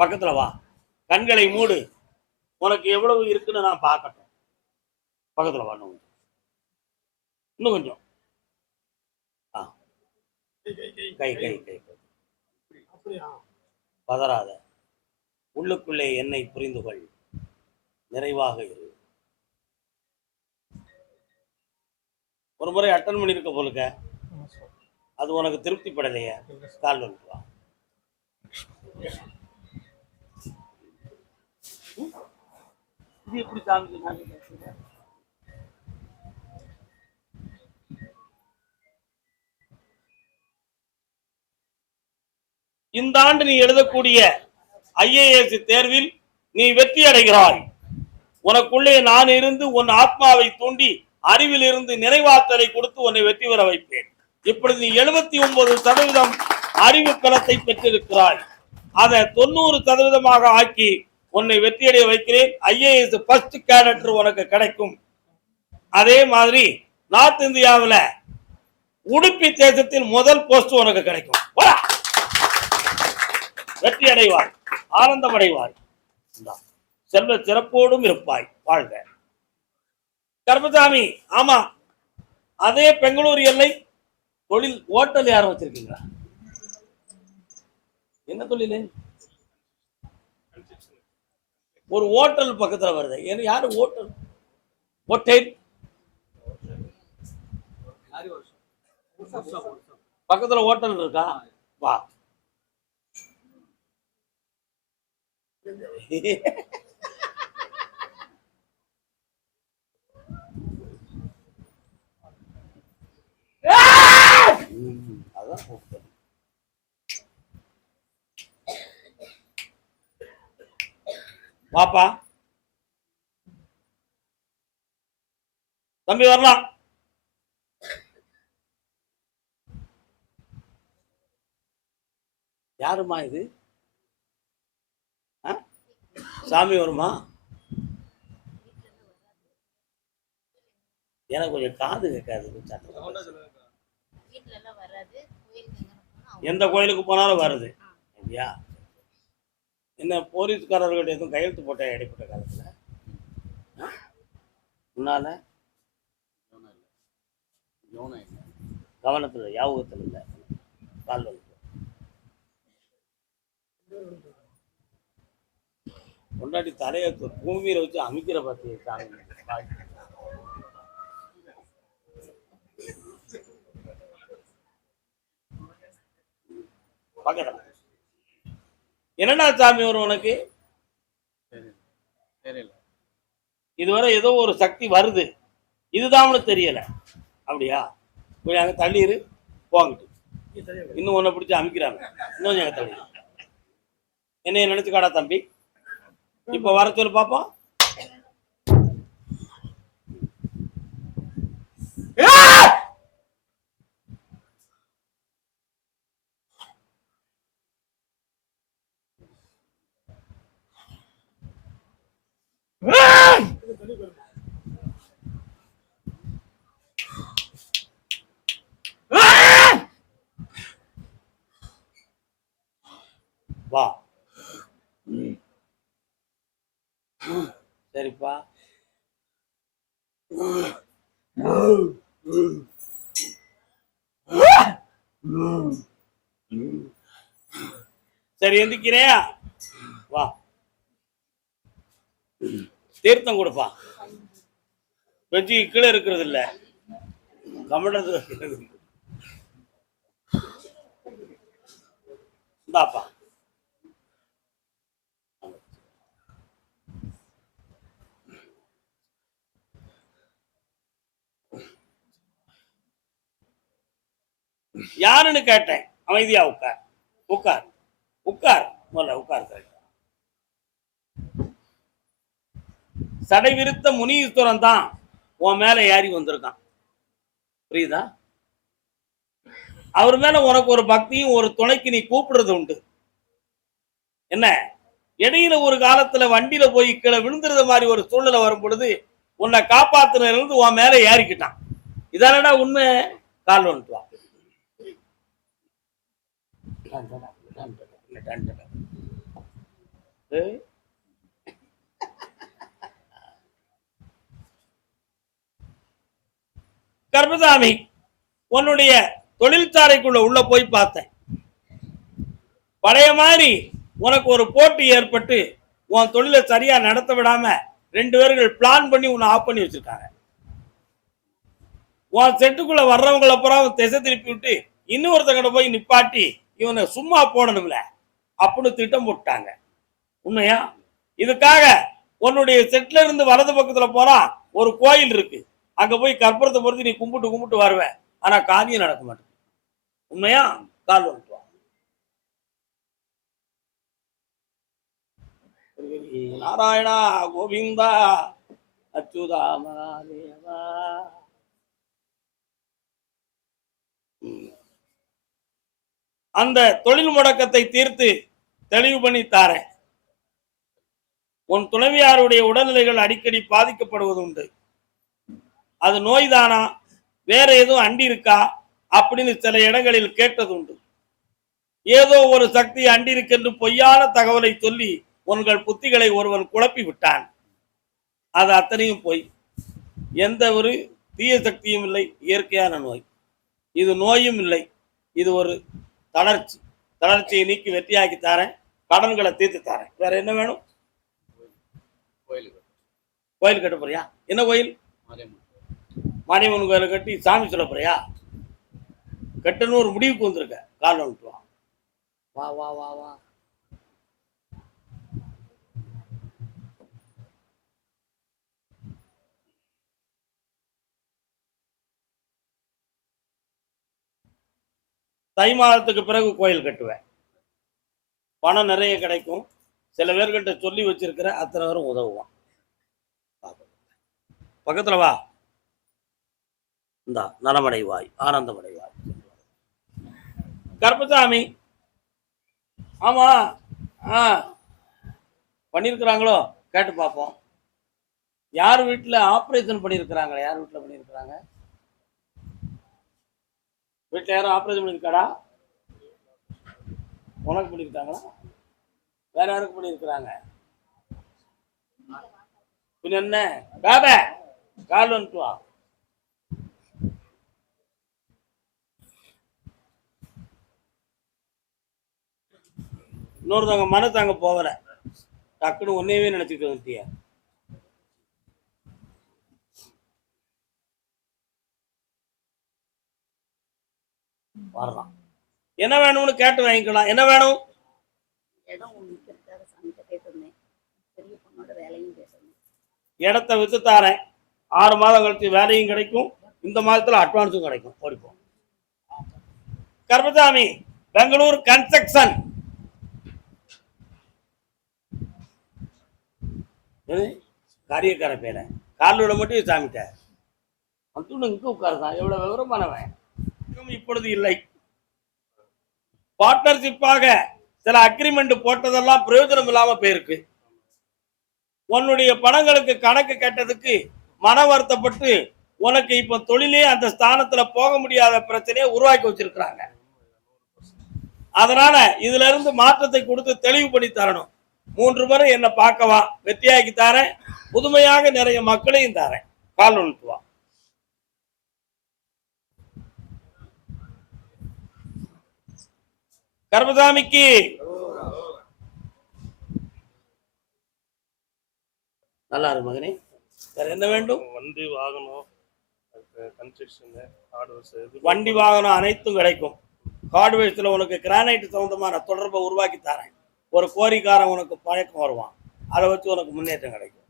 பக்கத்துல வா, கண்களை மூடு, உனக்கு எவ்வளவு இருக்குன்னு நான் பார்க்கட்டும். பக்கத்துல வா, இன்னும் கொஞ்சம். கை கை கை பதறாத, உள்ளுக்குள்ளே என்னை புரிந்து கொள், நிறைவாக இரு. ஒரு முறை அட்டன் பண்ணிருக்க போலுக்க, அது உனக்கு திருப்திப்படலையே. கால் வந்துவா. இது எப்படி சாமி? இந்த ஆண்டு நீ எழுதக்கூடிய IAS தேர்வில் நீ வெற்றி அடைகிறாய். உனக்குள்ளே நான் இருந்து உன் ஆத்மாவை தூண்டி அறிவில் இருந்து நினைவாற்றலை கொடுத்து உன்னை வெற்றி பெற வைப்பேன். இப்பொழுது நீ 79% அறிவு பலத்தை பெற்றிருக்கிறாய். அதை 90% ஆக்கி உன்னை வெற்றியடைய வைக்கிறேன். IAS ஃபர்ஸ்ட் கேடட் உனக்கு கிடைக்கும். அதே மாதிரி நார்த் இந்தியாவில் உடுப்பி தேசத்தில் முதல் போஸ்ட் உனக்கு கிடைக்கும். வெற்றி அடைவாய், ஆனந்தம் அடைவாய், செல்வ சிறப்போடும் இருப்பாய். வாழ்க. கர்மசாமி. ஆமா, அதே பெங்களூர் எல்லை தொழில் ஹோட்டல் யாரும் வச்சிருக்கீங்களா? என்ன தொழில்? ஒரு ஹோட்டல் பக்கத்துல வருது. யாரு ஹோட்டல்? ஹோட்டல் பக்கத்துல ஹோட்டல் இருக்கா? வா. வாப்பா தம்பி, வரலாம். யாருமா இது? சாமி வருமா? எனக்கு கொஞ்சம் காது கேட்காது. எந்த கோயிலுக்கு போனாலும் வருது. ஐயா, என்ன போலீஸ்காரர்கள் எதுவும் கையெழுத்து போட்ட இடைப்பட்ட காலத்துல? முன்னால கவனத்துல யாபகத்தில் இல்லை. கால் வந்து கொண்டாடி தலையை பூமியில வச்சு அமைக்கிற பார்த்து சாமி. பக்கத்துல என்னடா சாமி வரும் உனக்கு? தெரியல. இதுவரை ஏதோ ஒரு சக்தி வருது, இதுதான்னு தெரியல. அப்படியா? போய் அங்க தள்ளிரு போங்கிட்டு. இன்னும் ஒன்ன பிடிச்சி அமைக்கிறாங்க. இன்னும் கொஞ்சம் அங்க தள்ளி. என்னைய நினைச்சுக்காடா தம்பி? இப்ப வர சொல்லு பாப்போம். வா. சரிப்பா. சரி எந்திக்கிறியா? வா. தீர்த்தம் கொடுப்பா. வெஜ்ஜி கீழே இருக்கிறது இல்ல, கமண்டது இந்தாப்பா. யாருன்னு கேட்டேன். அமைதியா உட்கார். உட்கார் உட்கார் முதல்ல உட்கார். சடை விருத்த முனீஸ்வரன் தான் உன் மேல ஏறி வந்திருக்கான். புரியுதா? அவர் மேல உனக்கு ஒரு பக்தியும் ஒரு துணைக்கு நீ கூப்பிடுறது உண்டு. என்ன, இடையில ஒரு காலத்துல வண்டியில போய் கீழே விழுந்துருத மாதிரி ஒரு சூழ்நிலை வரும் பொழுது உன்னை காப்பாத்துனதுல இருந்து உன் மேல ஏறிக்கிட்டான். இதானடா உண்மை. கால் வந்துட்டு வா. கர்மசாமி, உன்னுடைய தொழிற்சாலைக்குள்ள உள்ள போய் பார்த்தேன். பழைய மாதிரி உனக்கு ஒரு போட்டி ஏற்பட்டு உன் தொழிலை சரியா நடத்த விடாம 2 பேர்கள் பிளான் பண்ணி உன்னை ஆஃப் பண்ணி வச்சிருக்காங்க. உன் செட்டுக்குள்ள வர்றவங்களை அப்புறம் திசை திருப்பி விட்டு இன்னொருத்தங்கிட்ட போய் நிப்பாட்டி இவனை சும்மா போடணும்ல அப்படின்னு திட்டம் போட்டாங்க. உண்மையா? இதுக்காக உன்னுடைய செட்ல இருந்து வலது பக்கத்துல போறா ஒரு கோயில் இருக்கு, அங்க போய் கற்பூரத்தை பொறுத்து நீ கும்பிட்டு கும்பிட்டு வருவேன். ஆனா காரியம் நடக்க மாட்டேன். உண்மையா? கால் வந்துட்டு நாராயணா கோவிந்தா அச்சுதா மகாதேவா. அந்த தொழில் முடக்கத்தை தீர்த்து தெளிவு பண்ணி தாரேன். உன் துணைவியாருடைய உடல்நிலைகள் அடிக்கடி பாதிக்கப்படுவது உண்டு. அது நோய்தானா, வேற எதுவும் அண்டி இருக்கா அப்படின்னு சில இடங்களில் கேட்டது உண்டு. ஏதோ ஒரு சக்தி அண்டி இருக்கென்று பொய்யான தகவலை சொல்லி உங்கள் புத்திகளை ஒருவன் குழப்பி விட்டான். அது அத்தனையும் போய் எந்த ஒரு தீய சக்தியும் இல்லை, இயற்கையான நோய். இது நோயும் இல்லை, இது ஒரு தளர்ச்சி. தளர்ச்சியை நீக்கி வெற்றியாக்கி தாரேன், கடன்களை தீர்த்து தாரேன். வேற என்ன வேணும்? கோயில் கட்ட போறியா? என்ன கோயில்? மாரியம்மன் கோயிலை கட்டி சாமி சொல்ல போறியா? கட்டணும் ஒரு முடிவுக்கு வந்திருக்க. கால் வந்துட்டு வா. வா வா வா வா. தை மாதத்துக்கு பிறகு கோயில் கட்டுவேன். பணம் நிறைய கிடைக்கும். சில பேர்கிட்ட சொல்லி வச்சிருக்கிற அத்தனை பேரும் உதவுவான். பக்கத்துல வா. இந்தா நலமடைவாய், ஆனந்தமடைவாய். கருப்பசாமி, ஆமா பண்ணியிருக்கிறாங்களோ கேட்டு பார்ப்போம். யார் வீட்டில் ஆப்ரேஷன் பண்ணியிருக்கிறாங்க? யார் வீட்டில் பண்ணியிருக்கிறாங்க? வீட்டில் யாரும் ஆப்ரேஷன் பண்ணியிருக்காடா? உனக்கு பண்ணியிருக்காங்களா? வேற யாருக்கு பண்ணியிருக்கிறாங்க? பின்ன என்ன பாபா, கால் வந்துட்டு வா. இன்னொருத்தவங்க மனசு அங்கே போகல, டக்குன்னு ஒன்னையவே நினைச்சுட்டு வந்துட்டிய. வரலாம். என்ன வேணும்னு கேட்டு வாங்கிக்கலாம். என்ன வேணும்? இடம் விற்கிறதுக்காக சாமிகிட்ட கேட்டிருந்தேன். பெரிய பொண்ணோட வேலையும் கேட்டிருந்தேன். இடத்த வித்து தாரேன், 6 மாதம் கழிச்சு வேலையும் கிடைக்கும், இந்த மாதத்துல அட்வான்ஸும் கிடைக்கும். ஓடிப்போம். கருப்பசாமி, பெங்களூர் கன்ஸ்ட்ரக்ஷன். காரியக்கார பேர காலோட மட்டும் சாமிட்ட வந்து இங்க உட்காருதான். எவ்வளவு விவரமானவன். இப்பொழுது இல்லை. பார்ட்னர்ஷிப்பாக சில அக்ரிமெண்ட் போட்டதெல்லாம் பிரயோஜனம் இல்லாம போயிருக்கு. உன்னுடைய பணங்களுக்கு கணக்கு கேட்டதுக்கு மன வருத்தப்பட்டு உனக்கு இப்ப தொழிலே அந்த ஸ்தானத்துல போக முடியாத பிரச்சனையை உருவாக்கி வச்சிருக்கிறாங்க. அதனால இதுல இருந்து மாற்றத்தை கொடுத்து தெளிவு பண்ணி தரணும். 3 முறை என்ன பார்க்கவா, வெற்றியாக்கி தாரேன், புதுமையாக நிறைய மக்களையும் தாரேன். கால் ஒன்றுவா. கர்மசாமிக்கு நல்லா இருக்கு மகனே. வேற என்ன வேண்டும்? வண்டி வாகனம், கன்ஸ்ட்ரக்ஷன், ஹார்ட்வேர்ஸ், வண்டி வாகனம் அனைத்தும் கிடைக்கும். ஹார்ட்வேர்ஸ்ல உனக்கு கிரானைட் சம்பந்தமான தொடர்பை உருவாக்கி தரேன். ஒரு கோரிக்காரன் உனக்கு பழக்கம் வருவான், அதை வச்சு உனக்கு முன்னேற்றம் கிடைக்கும்.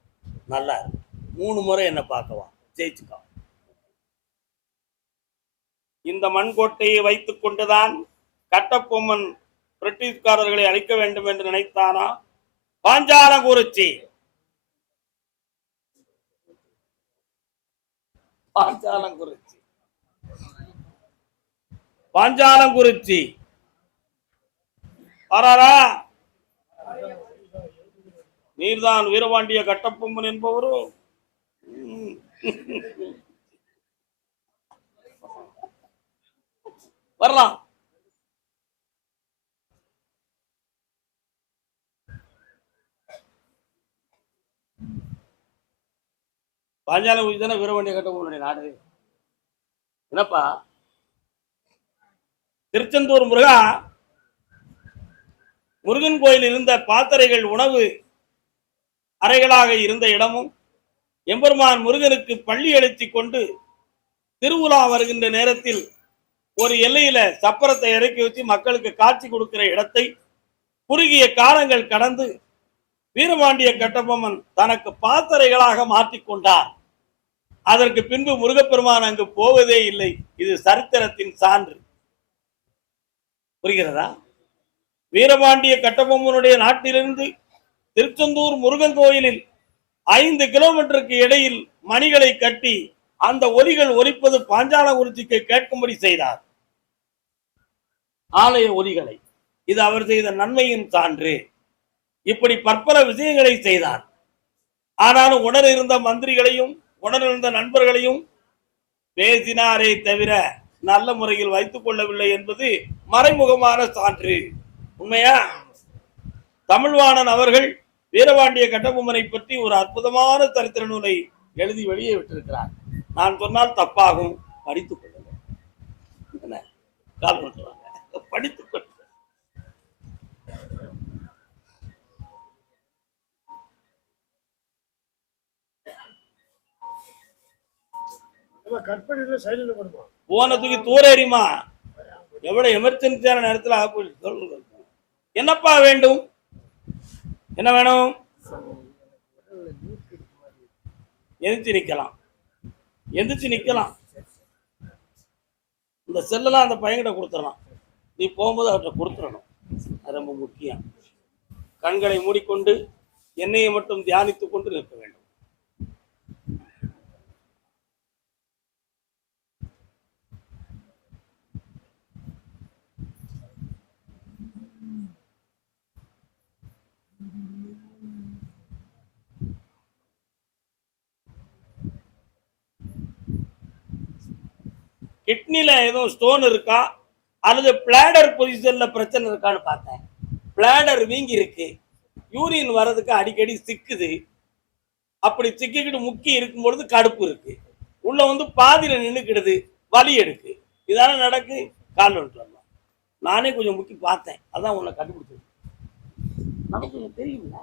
நல்லா இருக்கு. 3 முறை என்ன பார்க்கவா, ஜெயிச்சுக்கா. இந்த மண்கோட்டையை வைத்துக் கொண்டுதான் கட்டபொம்மன் பிரிட்டிஷ்காரர்களை அழிக்க வேண்டும் என்று நினைத்தானா? பாஞ்சாலங்குறிச்சி. பாஞ்சாலங்குறிச்சி, பாஞ்சாலங்குறிச்சி பாராரா. நீர்தான் வீரபாண்டிய கட்டபொம்மன் என்பவரும் வரலாம். பாஞ்சாலங்குறிச்சி தானே வீரபாண்டிய கட்டபொம்மனுடைய நாடு. என்னப்பா திருச்செந்தூர் முருகா, முருகன் கோயில் இருந்த பாத்திரைகள் உணவு அறைகளாக இருந்த இடமும், எம்பெருமான் முருகனுக்கு பள்ளி அழைத்து கொண்டு திருவுலா வருகின்ற நேரத்தில் ஒரு எல்லையில சப்பரத்தை இறக்கி வச்சு மக்களுக்கு காட்சி கொடுக்கிற இடத்தை குறுகிய காலங்கள் கடந்து வீரபாண்டிய கட்டபொம்மன் தனக்கு பாத்திரைகளாக மாற்றிக்கொண்டார். அதற்கு பின்பு முருகப்பெருமான் அங்கு போவதே இல்லை. இது சரித்திரத்தின் சான்று. புரிகிறதா? வீரபாண்டிய கட்டபொம்மனுடைய நாட்டிலிருந்து திருச்செந்தூர் முருகன் கோயிலில் 5 கிலோமீட்டருக்கு இடையில் மணிகளை கட்டி அந்த ஒலிகள் ஒலிப்பது பாஞ்சாலங்குறிச்சிக்கு கேட்கும்படி செய்தார். ஆலய ஒலிகளை. இது அவர் செய்த நன்மையின் சான்று. இப்படி பற்பல விஷயங்களை செய்தார். ஆனாலும் உடன் இருந்த மந்திரிகளையும் உடன் இருந்த நண்பர்களையும் பேசினாரே தவிர நல்ல முறையில் வைத்துக் கொள்ளவில்லை என்பது மறைமுகமான சான்று. உண்மையா? தமிழ்வாணன் அவர்கள் வீரபாண்டிய கட்டபொம்மனை பற்றி ஒரு அற்புதமான சரித்திர நூலை எழுதி வெளியே விட்டிருக்கிறார். நான் சொன்னால் தப்பாகும், படித்துக் கொள்ளுங்கள். படித்துக் கொள்ளுங்கள். போனதுக்கு தூரேறிமா. எவ்வளவு எமர்ஜென்சியான நேரத்தில் என்னப்பா வேண்டும்? என்ன வேணும்? எந்திரிச்சு நிக்கலாம், எந்திரிச்சு நிக்கலாம். இந்த செல்லெல்லாம் அந்த பையன்கிட்ட கொடுத்துடலாம். நீ போகும்போது அவர்கிட்ட கொடுத்துடணும். அது ரொம்ப முக்கியம். கண்களை மூடிக்கொண்டு என்னையை மட்டும் தியானித்துக் கொண்டு நிற்க வேண்டும். கிட்னில எதுவும் ஸ்டோன் இருக்கா அல்லது பிளாடர் பொசிஷன்ல பிரச்சனை இருக்கான்னு பார்த்தேன். பிளாடர் வீங்கி இருக்கு, யூரின் வர்றதுக்கு அடிக்கடி சிக்குது. அப்படி சிக்கிக்கிட்டு முக்கி இருக்கும் பொழுது கடுப்பு இருக்கு, உள்ள வந்து பாதியில நின்றுக்கிடுது, வலி எடுக்கு. இதான நடக்கு. கால் வந்துட்டு வரலாம். நானே கொஞ்சம் முக்கி பார்த்தேன், அதான் உன்னை கண்டுபிடிச்சது. நமக்கு கொஞ்சம் தெரியும்ல,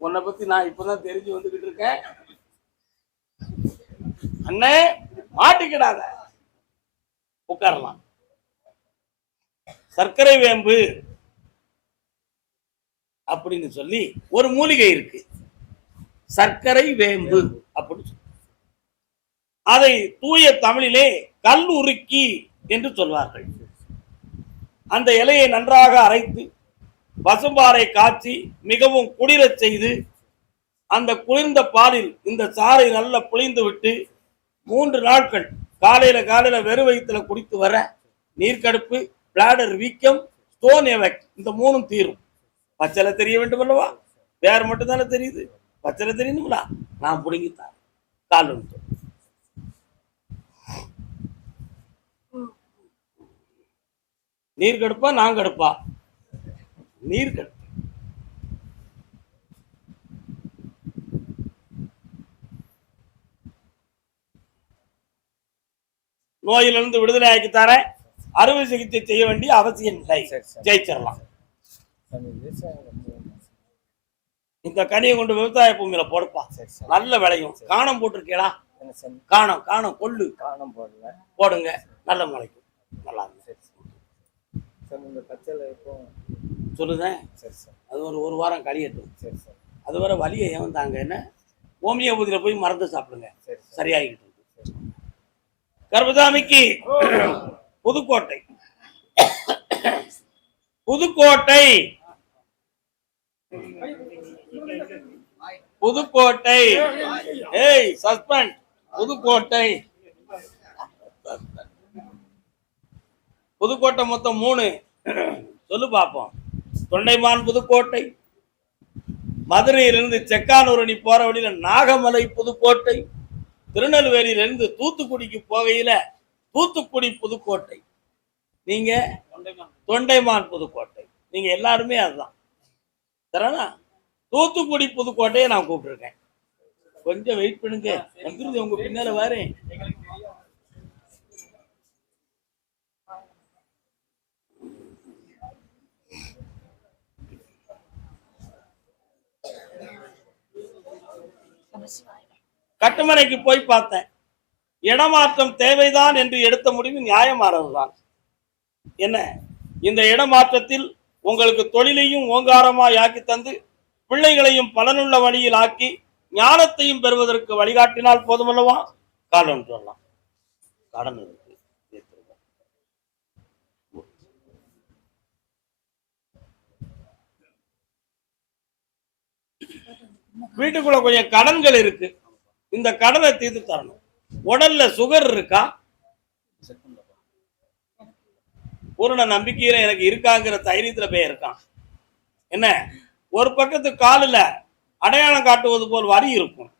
உன்னை பத்தி நான் இப்பதான் தெரிஞ்சு வந்துகிட்டு இருக்கேன். அண்ணே மாட்டிக்கிடாத, உட்காரலாம். சர்க்கரை வேம்பு அப்படின்னு சொல்லி ஒரு மூலிகை இருக்கு, சர்க்கரை வேம்பு அப்படின்னு சொல்லி. அதை தூய தமிழிலே கல் உருக்கி என்று சொல்வார்கள். அந்த இலையை நன்றாக அரைத்து பசும்பாறை காய்ச்சி மிகவும் குளிரச் செய்து அந்த குளிர்ந்த பாலில் இந்த சாறை நல்லா புளிந்து விட்டு 3 நாட்கள் காலையில வெறும் வயிற்றுல குடித்து வர நீர்க்கடுப்பு, பிளாடர் வீக்கம், ஸ்டோன் எஃபெக்ட் இந்த 3ம் தீரும். பச்சளை தெரிய வேண்டும் அல்லவா? பேர் மட்டும் தானே தெரியுது, பச்சளை தெரியணுங்களா? நான் பிடுங்கித்தான் கால் வந்து நீர் கடுப்பா நான் கடுப்பா? நீர் கடுப்பு. நோயிலிருந்து விடுதலை ஆக்கி தரேன். அறுவை சிகிச்சை செய்ய வேண்டிய அவசியம் இல்லை, ஜெயிச்சிடலாம். இந்த கனியை கொண்டு விவசாய பூமியில போடுப்பா, நல்ல விளையும். காணம் போட்டிருக்கீங்களா? காணம் கொள்ளு போடுங்க, நல்ல முளைக்கும். நல்லா சொல்லுதேன். அது ஒரு வாரம் கழியட்டும். அது வரை வலியை ஏவந்தாங்க என்ன ஹோமியோபதியில போய் மருந்து சாப்பிடுங்க, சரியாகிட்டு. கர்பசாமிக்கு புதுக்கோட்டை ஏய் சஸ்பெண்ட். புதுக்கோட்டை மொத்தம் 3 சொல்லு பார்ப்போம். தொண்டைமான் புதுக்கோட்டை, மதுரையிலிருந்து செக்கானூரணி போற வழியில நாகமலை புதுக்கோட்டை, திருநெல்வேலியிலிருந்து தூத்துக்குடிக்கு போகையில தூத்துக்குடி புதுக்கோட்டை, நீங்க தொண்டைமான் புதுக்கோட்டை. நீங்க எல்லாருமே அதுதான் தரனா. தூத்துக்குடி புதுக்கோட்டையை நான் கூப்பிட்டுருக்கேன். கொஞ்சம் வெயிட் பண்ணுங்க, வந்துருது உங்க பின்னால வரேன். கட்டுமனைக்கு போய் பார்த்தேன். இடமாற்றம் தேவைதான் என்று எடுத்த முடிவு நியாயமானதுதான். என்ன, இந்த இடமாற்றத்தில் உங்களுக்கு தொழிலையும் ஓங்காரமாய் ஆக்கி தந்து பிள்ளைகளையும் பலனுள்ள வழியில் ஆக்கி ஞானத்தையும் பெறுவதற்கு வழிகாட்டினால் போதுமல்லவா? காரணம் சொல்லலாம். கடன் இருக்கு, வீட்டுக்குள்ள கொஞ்சம் கடன்கள் இருக்கு, இந்த கடனை தீர்த்து தரணும். உடல்ல சுகர் இருக்கா? பூரண நம்பிக்கையில எனக்கு இருக்காங்கிற தைரியத்துல போய் இருக்கான். என்ன, ஒரு பக்கத்து காலில் அடையாளம் காட்டுவது போல் வரி இருக்கும்.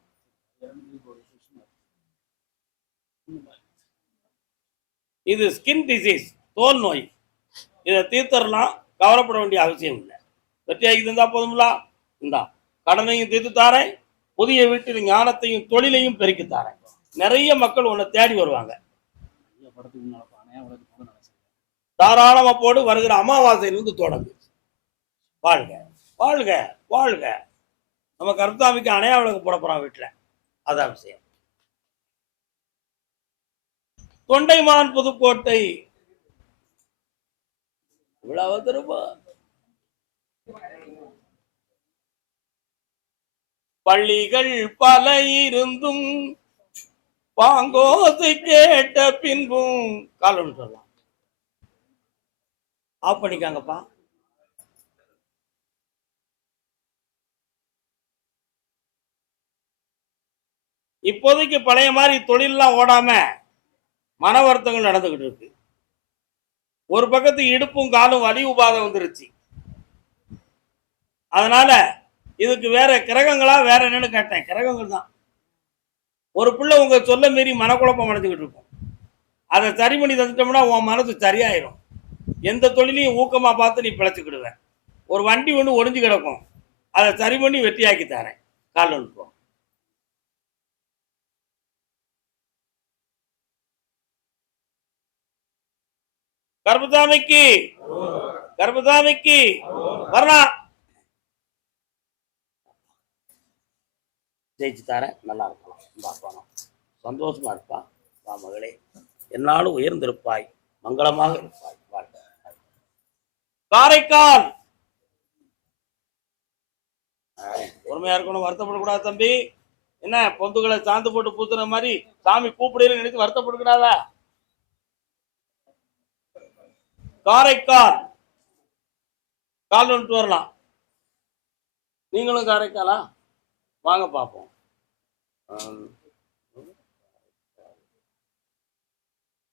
இது ஸ்கின் டிசீஸ், தோல் நோய். இதை தீர்த்தரலாம், கவலைப்பட வேண்டிய அவசியம் இல்லை. வெற்றியாகி இருந்தா போதுங்களா? இந்தா கடனையும் தீர்த்து தாரேன், புதிய வீட்டில் ஞானத்தையும் தொழிலையும் பெருக்கி தாரேன். நிறைய மக்கள் உன்னை தேடி வருவாங்க. தாராளமா போடு. வருகிற அமாவாசையிலிருந்து தொடங்கு. வாழ்க வாழ்க வாழ்க. நம்ம கருத்தாமிக்கு அணையா விளக்கு போட போறோம் வீட்டுல, அதான் விஷயம். தொண்டைமான் புதுக்கோட்டை இவ்வளவு திரும்ப பள்ளிகள் பல இருந்தும் பாங்கோசை கேட்ட பின்பும் காலம் சொல்லலாம். ஆஃப் பண்ணிக்காங்கப்பா. இப்போதைக்கு பழைய மாதிரி தொழிலெல்லாம் ஓடாம மன வருத்தங்கள் நடந்துகிட்டு இருக்கு. ஒரு பக்கத்து இடுப்பும் காலும் வலி உபாதம் வந்துருச்சு. அதனால இதுக்கு வேற கிரகங்களா வேற என்னன்னு கேட்டேன். கிரகங்கள் தான். ஒரு பிள்ளை உங்க சொல்ல மீறி மனக்குழப்பம் அடைஞ்சுக்கிட்டு இருக்கும். அதை சரி பண்ணி தந்துட்டோம்னா உன் மனசு சரியாயிரும். எந்த தொழிலையும் ஊக்கமா பார்த்து நீ பிழைச்சுக்கிடுவ. ஒரு வண்டி ஒன்று ஒடிஞ்சு கிடக்கும், அதை சரி பண்ணி வெற்றியாக்கி தரேன். கால் ஒன்று கர்பசாமிக்கு வரலாம். ஜெயிச்சு தரேன். நல்லா இருக்கலாம், பார்க்கணும், சந்தோஷமா இருப்பான். மகளே, என்னாலும் உயர்ந்திருப்பாய், மங்களமாக இருப்பாய். காரைக்கால். பொறுமையா இருக்கணும், வருத்தப்படக்கூடாது தம்பி. என்ன பொந்துகளை சாந்து போட்டு பூத்துற மாதிரி சாமி கூப்பிடுன்னு நினைத்து வருத்தப்படக்கூடாதா? காரைக்கால் கால் வந்துட்டு வரலாம். நீங்களும் காரைக்காலா? வாங்க பார்ப்போம்.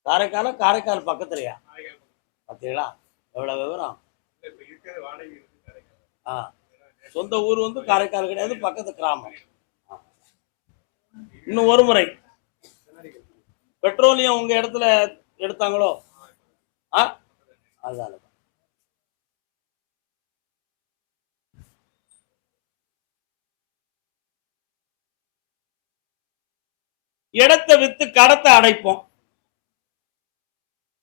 காரைக்கால காரைக்கால் பக்கத்துலயா? பார்த்தீங்களா எவ்வளவு விவரம். சொந்த ஊர் வந்து காரைக்கால் கிடையாது, பக்கத்து கிராமம். இன்னும் ஒரு முறை பெட்ரோலியம் உங்க இடத்துல எடுத்தாங்களோ? அதால இடத்தை வித்து கடத்தை அடைப்போம்.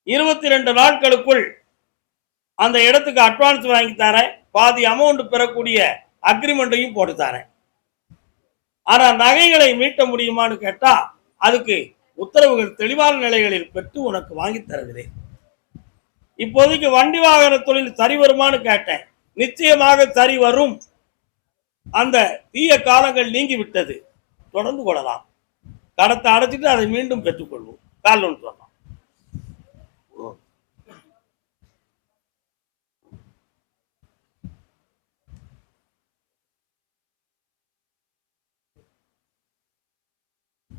22 நாட்களுக்குள் அந்த இடத்துக்கு அட்வான்ஸ் வாங்கி தரேன், பாதி அமௌண்ட் பெறக்கூடிய அக்ரிமெண்ட்டையும் போட்டு தரேன். ஆனா நகைகளை மீட்ட முடியுமான்னு கேட்டா அதுக்கு உத்தரவுகள் தெளிவான நிலைகளில் பெற்று உனக்கு வாங்கி தருகிறேன். இப்போதைக்கு வண்டி வாகன தொழில் சரி வருமானு கேட்டேன். நிச்சயமாக சரி வரும். அந்த தீய காலங்கள் நீங்கி விட்டது. தொடர்ந்து கொள்ளலாம். கடத்தை அடைச்சிட்டு அதை மீண்டும் பெற்றுக்கொள்வோம். கால் ஒன்று சொல்லலாம்.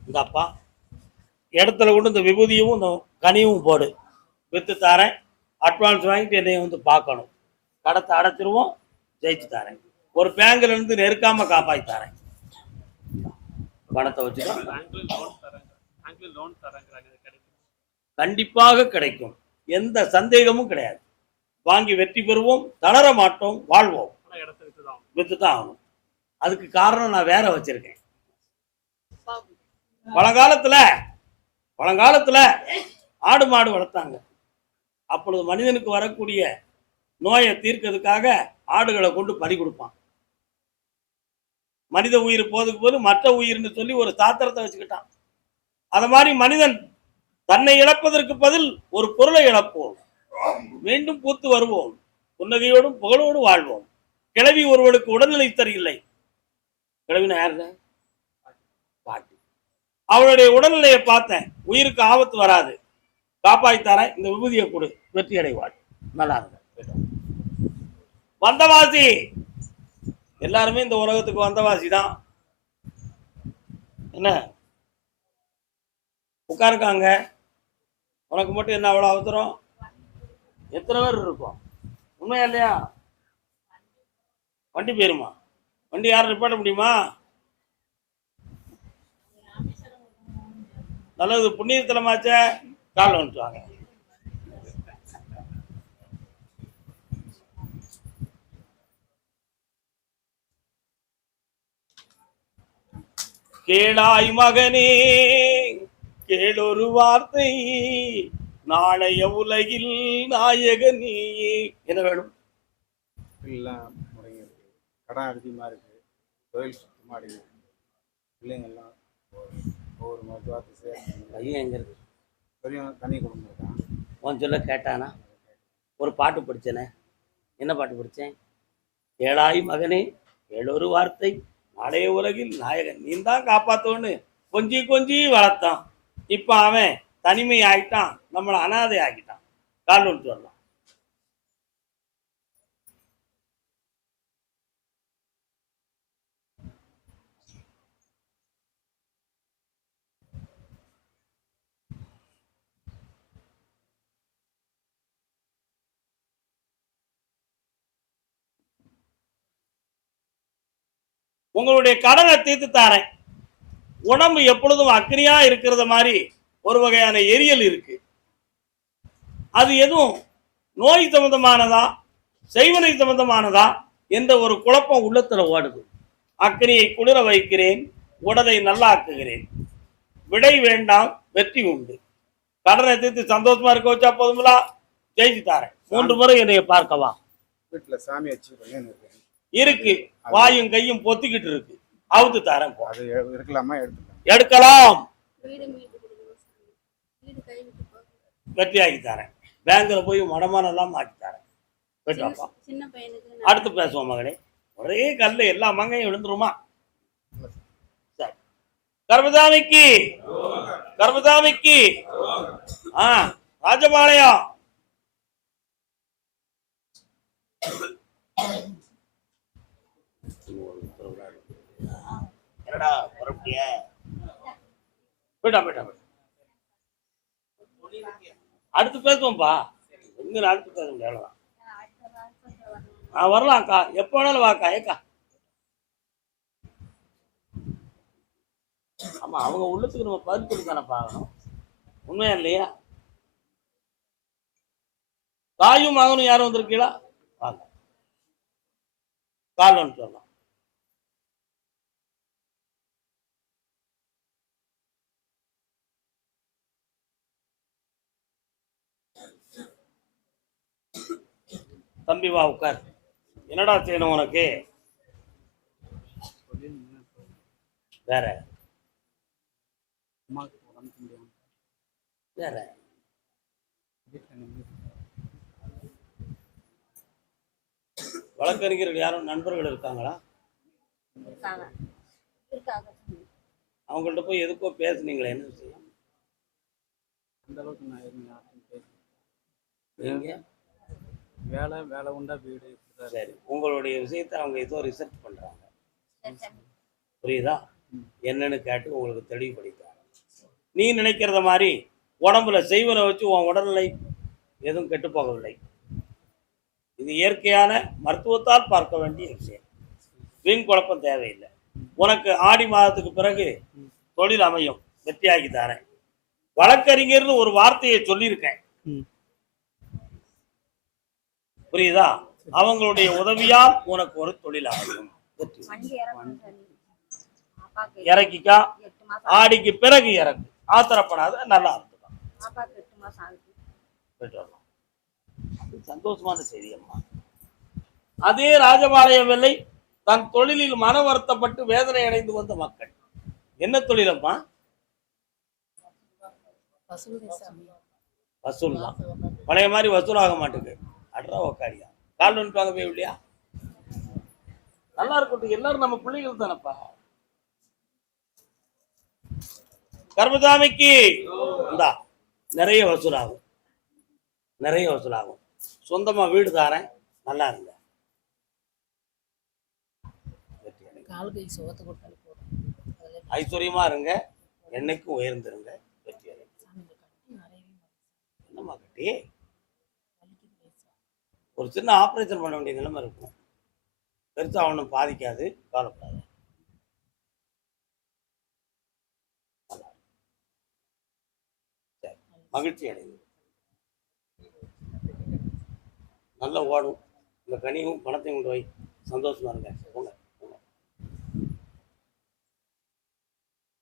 இந்த அப்பா இடத்துல கொண்டு இந்த விபூதியும் இந்த கனியும் போடு, வித்து தரேன். அட்வான்ஸ் வாங்கிட்டு என்னைய வந்து பார்க்கணும். கடத்தை அடைச்சிருவோம், ஜெயிச்சு தரேன். ஒரு பேங்க்ல இருந்து நெருக்காம காப்பாற்றி தரேன். பணத்தை வச்சு கண்டிப்பாக கிடைக்கும், எந்த சந்தேகமும் கிடையாது. வாங்கி வெற்றி பெறுவோம், தளர மாட்டோம், வாழ்வோம். வித்துதான் ஆகணும். அதுக்கு காரணம் நான் வேற வச்சிருக்கேன். பழங்காலத்துல ஆடு மாடு வளர்த்தாங்க. அப்பொழுது மனிதனுக்கு வரக்கூடிய நோயை தீர்க்கிறதுக்காக ஆடுகளை கொண்டு பறி கொடுப்பான். மனித உயிர் போதுக்கு போது மற்ற உயிர்னு சொல்லி ஒரு சாத்திரத்தை வச்சுக்கிட்டான். அது மாதிரி மனிதன் தன்னை இழப்பதற்கு பதில் ஒரு பொருளை இழப்போம், மீண்டும் பூத்து வருவோம், புன்னகையோடும் புகழோடு வாழ்வோம். கிழவி ஒருவனுக்கு உடல்நிலை சரியில்லை. கிழவினா யாருல? பாட்டி. அவளுடைய உடல்நிலையை பார்த்தேன், உயிருக்கு ஆபத்து வராது, காப்பாய்த்தாரேன், இந்த விபூதியை கொடு, வெற்றி அடைவாள். நல்லா இருந்த வந்தவாசி. எல்லாருமே இந்த உலகத்துக்கு வந்தவாசி தான். என்ன உட்காருக்காங்க, உனக்கு மட்டும் என்ன அவ்வளோ அவசரம்? எத்தனை பேர் இருக்கும்? உண்மையா இல்லையா? வண்டி போயிருமா? வண்டி யாரும் நிப்பாட்ட முடியுமா? நல்லது, புண்ணியத்தலமாச்ச. காலில் வந்துட்டு வாங்க. கேளாய் மகனே கேளொரு வார்த்தை, நாளைய உலகில் நாயக நீயே. என்ன வேணும்? எல்லாம் முறைங்க இருக்கு, கடன் அதிகமாக இருக்கு, தொழில் சுத்தமாக இருக்குது, பிள்ளைங்கள்லாம் ஒவ்வொரு மருத்துவத்தை பையன் எங்க இருக்கு? பெரிய தனி குடும்பம் இருக்கான். உன் சொல்ல கேட்டானா? ஒரு பாட்டு படிச்சேனே, என்ன பாட்டு படித்தேன்? கேளாய் மகனே கேளொரு வார்த்தை, நாளைய உலகில் நாயகன் நீ தான் காப்பாத்தோன்னு கொஞ்சி கொஞ்சி வளர்த்தான். இப்ப அவன் தனிமை ஆகிட்டான், நம்மளை அனாதை ஆகிட்டான். கால் ஒன்று வரலாம். உங்களுடைய கடனை தீர்த்து தாரேன். உடம்பு எப்பொழுதும் அக்னியா இருக்கிறது மாதிரி ஒரு வகையான எரியல் இருக்கு. அது எதுவும் நோய் சம்பந்தமானதா செய்வனை சம்பந்தமானதா என்ற ஒரு குழப்பம் உள்ளத்துல ஓடுது. அக்னியை குளிர வைக்கிறேன், உடலை நல்லாக்குகிறேன். விடை வேண்டாம், வெற்றி உண்டு. கடனை தீர்த்து சந்தோஷமா இருக்க வச்சா போதுங்களா? ஜெயிச்சு தாரேன். 3 முறை என்னைய பார்க்கவா. வீட்டில் சாமி வச்சு இருக்கு, வாயும் கையும் பொத்திக்கிட்டு இருக்கு. அவுத்து தரேன். அது இருக்கலாமா? எடுக்கலாம். வீடு மீட்டு கொடுக்கணும் சாமி. வீடு கை விட்டு போக. வெற்றியாக்கி தரேன். பேங்க்ல போய் மடமானெல்லாம் மாற்றி தரேன். போயிட்டு வாப்பா. சின்ன பையனுக்கு அடுத்து பேசுவோம் மகனே. ஒரே கல்லு எல்லா மங்கையும் விழுந்துருமா? சரி. கர்மசாமிக்கு கர்மசாமிக்கு ராஜபாளையம் என்னடா புறப்பட்டிய? போயிட்டா போயிட்டா போயிட்டா. அடுத்து பேசுவோம்ப்பா. இங்க அடுத்து பேச முடியாது. வரலாம்க்கா, எப்போ வேணாலும் வாக்கா. ஏக்கா ஆமா, அவங்க உள்ளத்துக்கு நம்ம பதில் கொடுத்தானே பார்க்கணும். உண்மையா இல்லையா? தாயும் மகனும் யாரும் வந்திருக்கீங்களா? வாங்க, கால் வந்து சொல்லலாம். தம்பி வா உட்கார். என்னடா செய்யணும் உனக்கு? வேற வேற வழக்கறிஞர்கள் யாரும் நண்பர்கள் இருக்காங்களா? அவங்கள்ட்ட போய் எதுக்கோ பேசுனீங்களே, என்ன விஷயம்? அந்த அளவுக்கு நான் எதுவும் யார்கிட்டயும் பேசல. நீங்க வேலை உண்டா வீடு. சரி, உங்களுடைய விஷயத்தை அவங்க ஏதோ ரிசர்ச் பண்றாங்க, புரியுதா? என்னன்னு கேட்டு உங்களுக்கு தெளிவுபடுத்தாங்க. நீ நினைக்கிறத மாதிரி உடம்புல செய்வனை வச்சு உன் உடல்நிலை எதுவும் கெட்டு போகவில்லை. இது இயற்கையான மருத்துவத்தால் பார்க்க வேண்டிய விஷயம். வீண் குழப்பம் தேவையில்லை. உனக்கு ஆடி மாதத்துக்கு பிறகு தொழில் அமையும், வெற்றியாகி தரேன். வழக்கறிஞர்னு ஒரு வார்த்தையை சொல்லியிருக்கேன், புரியுதா? அவங்களுடைய உதவியால் உனக்கு ஒரு தொழில் அமையும். இறக்கிக்கா, ஆடிக்கு பிறகு இறக்கு, ஆத்திரப்படாத, நல்லா இருந்துதான். சந்தோஷமான செய்தி அம்மா. அதே ராஜபாளையம் வெள்ளை தன் தொழிலில் மன வருத்தப்பட்டு வேதனை அடைந்து வந்த மக்கள். என்ன தொழில் அம்மா? வசூல் தான். பழைய மாதிரி வசூல் ஆக மாட்டேங்குது. அட்ரா உக்காடியா, கால் வந்துட்டாங்க போய் இல்லையா? நல்லா இருக்கட்டும், எல்லாரும் நம்ம பிள்ளைகள் தானப்பா. கர்மசாமிக்கு இந்தா நிறைய வசூலாகும், நிறைய வசூலாகும். சொந்தமா வீடு தாரேன், நல்லா இருங்க. ஐஸ்வர்யமா இருங்க, என்னைக்கும் உயர்ந்துருங்க, வெற்றி அடை. என்னம்மா கட்டி, ஒரு சின்ன ஆபரேஷன் பண்ண வேண்டிய நிலைமை இருக்கும், பெருசா ஒன்றும் பாதிக்காது, கவலைப்படாது. மகிழ்ச்சி அடைந்து நல்லா ஓடும். இந்த கனியும் பணத்தையும் கொண்டு போய் சந்தோஷமா இருங்க.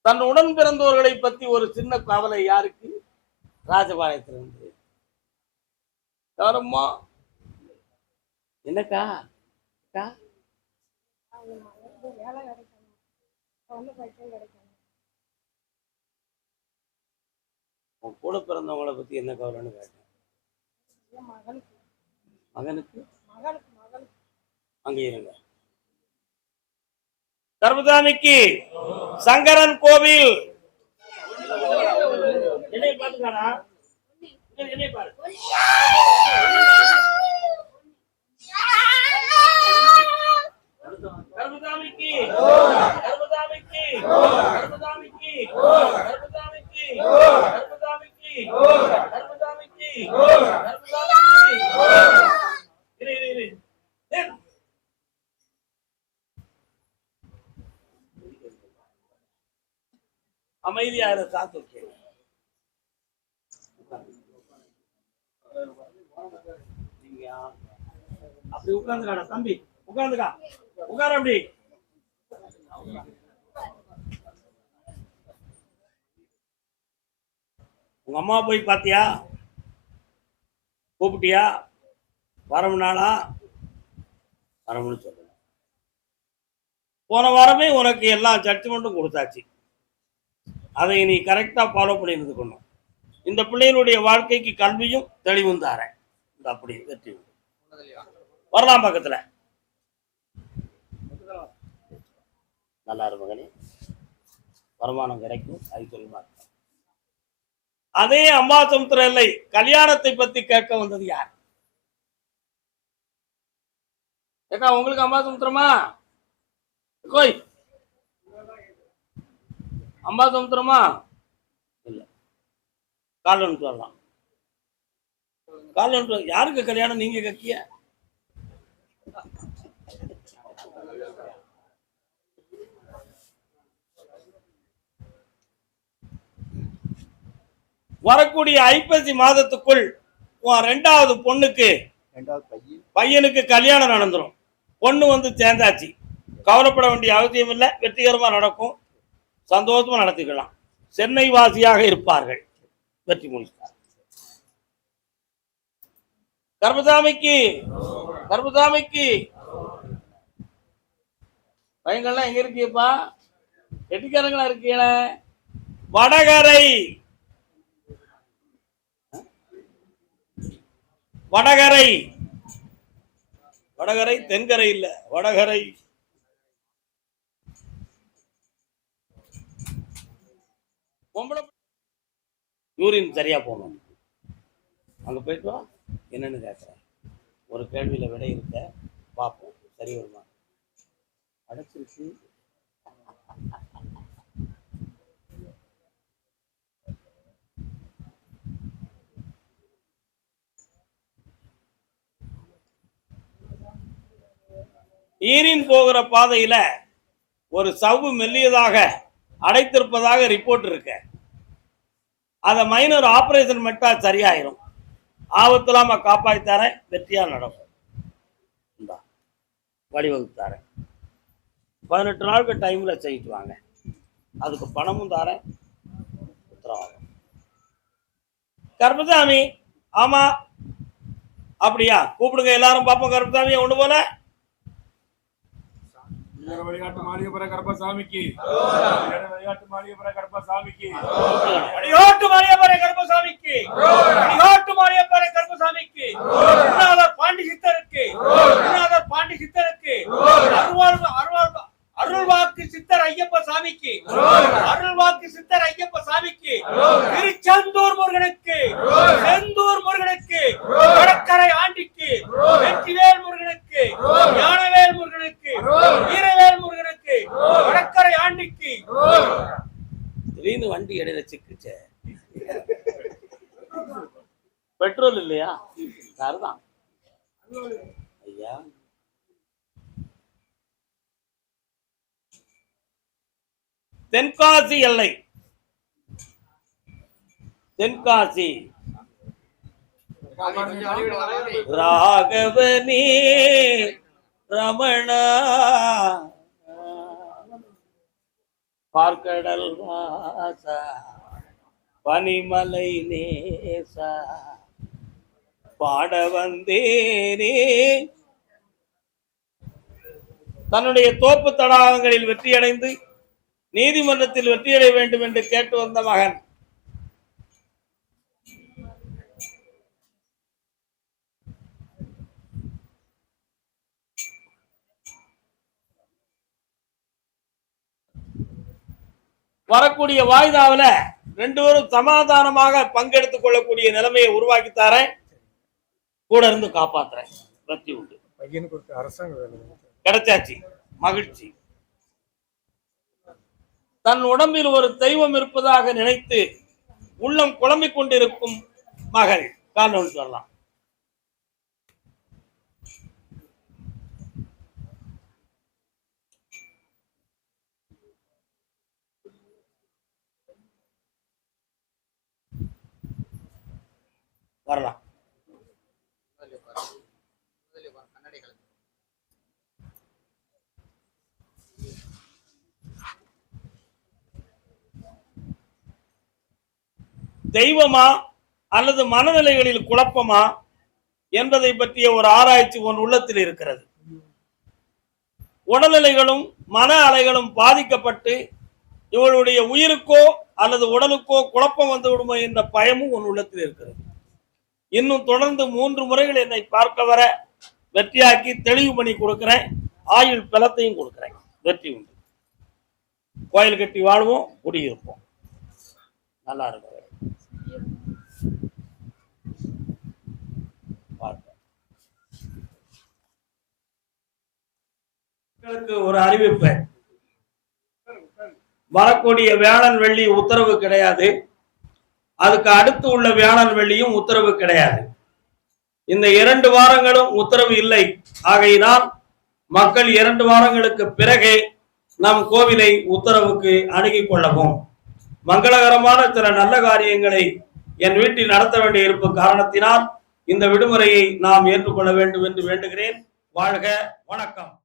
தன் உடன் பிறந்தவர்களை பத்தி ஒரு சின்ன கவலை யாருக்கு? ராஜபாளையத்திலிருந்து. யாரம்மா? என்னக்கா? உன் கூட பிறந்தவங்களை பத்தி என்ன கவலைன்னு கேட்டேன். மகனுக்கு அங்கே இருங்க. கர்மசாமிக்கு சங்கரன் கோவில். என்னை பாத்துக்காடா, என்னை பாரு. கர்மசாமிக்கு கர்மசாமிக்கு கர்மசாமிக்கு கர்மசாமிக்கு கர்மசாமிக்கு கர்மசாமிக்கு கர்மசாமிக்கு அமைதியாக காத்து. அப்படி உட்கார்ந்துக்காடா தம்பி, உட்கார்ந்துக்கா, உட்கார. அப்படி உங்க அம்மா போய் பாத்தியா? கூப்பிட்டியா? வரமுனாலா? வரமுன்னு சொல்ல. போன வாரமே உனக்கு எல்லா ஜட்ஜ்மெண்ட்டும் கொடுத்தாச்சு. அதை நீ கரெக்டா ஃபாலோ பண்ணி இருந்துக்கணும். இந்த பிள்ளைகளுடைய வாழ்க்கைக்கு கல்வியும் தெளிவும் தாரேன். அப்படி வெற்றி. வரலாம் பக்கத்துல. நல்லா இரு மகனே, வருமானம் கிடைக்கும், அது சொல்லுமா. அதே அம்பாசமுத்திர எல்லை கல்யாணத்தை பத்தி கேட்க வந்தது யார்? ஏக்கா உங்களுக்கு அம்பாசமுத்திரமா? கோய் அம்பாசமுத்திரமா? இல்ல, கால் வரலாம். கால் யாருக்கு கல்யாணம் நீங்க கக்கிய? வரக்கூடிய ஐப்பசி மாதத்துக்குள் ரெண்டாவது பொண்ணுக்கு பையனுக்கு கல்யாணம் நடந்துரும். பொண்ணு வந்து சேர்ந்தாச்சு, கவலைப்பட வேண்டிய அவசியம் இல்லை, வெற்றிகரமா நடக்கும், சந்தோஷமா நடத்திக்கலாம். சென்னை வாசியாக இருப்பார்கள். வெற்றி முடிச்சார். கர்மசாமிக்கு கர்மசாமிக்கு பையங்கள்லாம் எங்க இருக்கீப்பா? வெட்டிக்காரங்களா இருக்கீங்கள? வடகரை வடகரை வடகரை தென்கரை இல்ல, வடகரை. யூரின் சரியா போகணும். அங்க போயிட்டு வா, என்னன்னு கேட்கிறேன். ஒரு கேள்வியில விடை இருக்க பார்ப்போம், சரி வருமா? அடைச்சிருச்சு. ஈரின் போகிற பாதையில ஒரு சவ்வு மெல்லியதாக அடைத்திருப்பதாக ரிப்போர்ட் இருக்கு. அதை மைனர் ஆபரேஷன் மெட்டா சரியாயிரும். ஆபத்துலாம காப்பாற்றித்தாரேன், வெற்றியா நடக்கும். வழிவகுத்தாரேன். 18 நாளுக்கு டைம்ல செய்யிட்டு வாங்க, அதுக்கு பணமும் தாரேன், உத்தரவாதம். கருப்பசாமி, ஆமா அப்படியா? கூப்பிடுங்க எல்லாரும் பார்ப்போம். கருப்பசாமியை ஒண்ணு போல. வழிகாட்டு மாளிகைபுர கருப்பசாமிக்கு, வழிகாட்டு மாளிகைபுர கருப்பசாமிக்கு, வழிகாட்டு மாளிகைபுர கருப்பசாமிக்கு, வழிகாட்டு மாளிகைபுர கருப்பசாமிக்கு, பாண்டி சித்தருக்கு, பாண்டி சித்தருக்கு, அருள்வாக்கு சித்தர் ஐயப்ப சாமிக்கு, அருள்வாக்கு சித்தர் ஐயப்ப சாமிக்கு, திருச்செந்தூர் முருகனுக்கு, செந்தூர் முருகனுக்கு, வடக்கரை ஆண்டிக்கு, வெற்றிவேல் முருகனுக்கு, ஞானவேல் முருகனுக்கு, வீரவேல் முருகனுக்கு, வடக்கரை ஆண்டிக்கு. திடீர்னு வண்டி இடையில சிக்குச்சே, பெட்ரோல் இல்லையா? அதுதான் ஐயா. தென்காசி எல்லை, தென்காசி ராகவனே ரமணா பார்க்கடல் வாசா பனிமலை நேசா பாட வந்தேனே. தன்னுடைய தோப்பு தடாகங்களில் வெற்றியடைந்து நீதிமன்றத்தில் வெற்றியடைய வேண்டும் என்று கேட்டு வந்த மகன் வரக்கூடிய வாய்தாவில 2 பேரும் சமாதானமாக பங்கெடுத்துக் கொள்ளக்கூடிய நிலைமையை உருவாக்கித்தாரேன், கூட இருந்து காப்பாத்துறேன். வெற்றி உண்டு. பையனுக்கு அரசாங்க வேலை கிடைச்சாச்சு, மகிழ்ச்சி. தன் உடம்பில் ஒரு தெய்வம் இருப்பதாக நினைத்து உள்ளம் குழம்பிக் கொண்டிருக்கும் மகள் கால் சொல்லலாம். வரலாம். தெய்வமா அல்லது மனநிலைகளில் குழப்பமா என்பதை பற்றிய ஒரு ஆராய்ச்சி உன் உள்ளத்தில் இருக்கிறது. உடல்நிலைகளும் மன அலைகளும் பாதிக்கப்பட்டு இவளுடைய உயிருக்கோ அல்லது உடலுக்கோ குழப்பம் வந்து விடுமோ என்ற பயமும் உன் உள்ளத்தில் இருக்கிறது. இன்னும் தொடர்ந்து 3 முறைகள் என்னை பார்க்க வர வெற்றியாக்கி தெளிவு பண்ணி கொடுக்கிறேன். ஆயுள் பலத்தையும் கொடுக்கிறேன். வெற்றி உண்டு. கோயில் கட்டி வாழ்வோம், குடியிருப்போம். நல்லா இருக்கும். ஒரு அறிவிப்பு, வரக்கூடிய வியாழன் வெள்ளி உத்தரவு கிடையாது. அதுக்கு அடுத்து உள்ள வியாழன் வெள்ளியும் உத்தரவு கிடையாது. இந்த 2 வாரங்களும் உத்தரவு இல்லை. ஆகையினால் மக்கள் 2 வாரங்களுக்கு பிறகே நம் கோவிலை உத்தரவுக்கு அணுகிக் கொள்ளவும். மங்களகரமான சில நல்ல காரியங்களை என் வீட்டில் நடத்த வேண்டிய இருப்பு காரணத்தினால் இந்த விடுமுறையை நாம் ஏற்றுக்கொள்ள வேண்டும் என்று வேண்டுகிறேன். வாழ்க, வணக்கம்.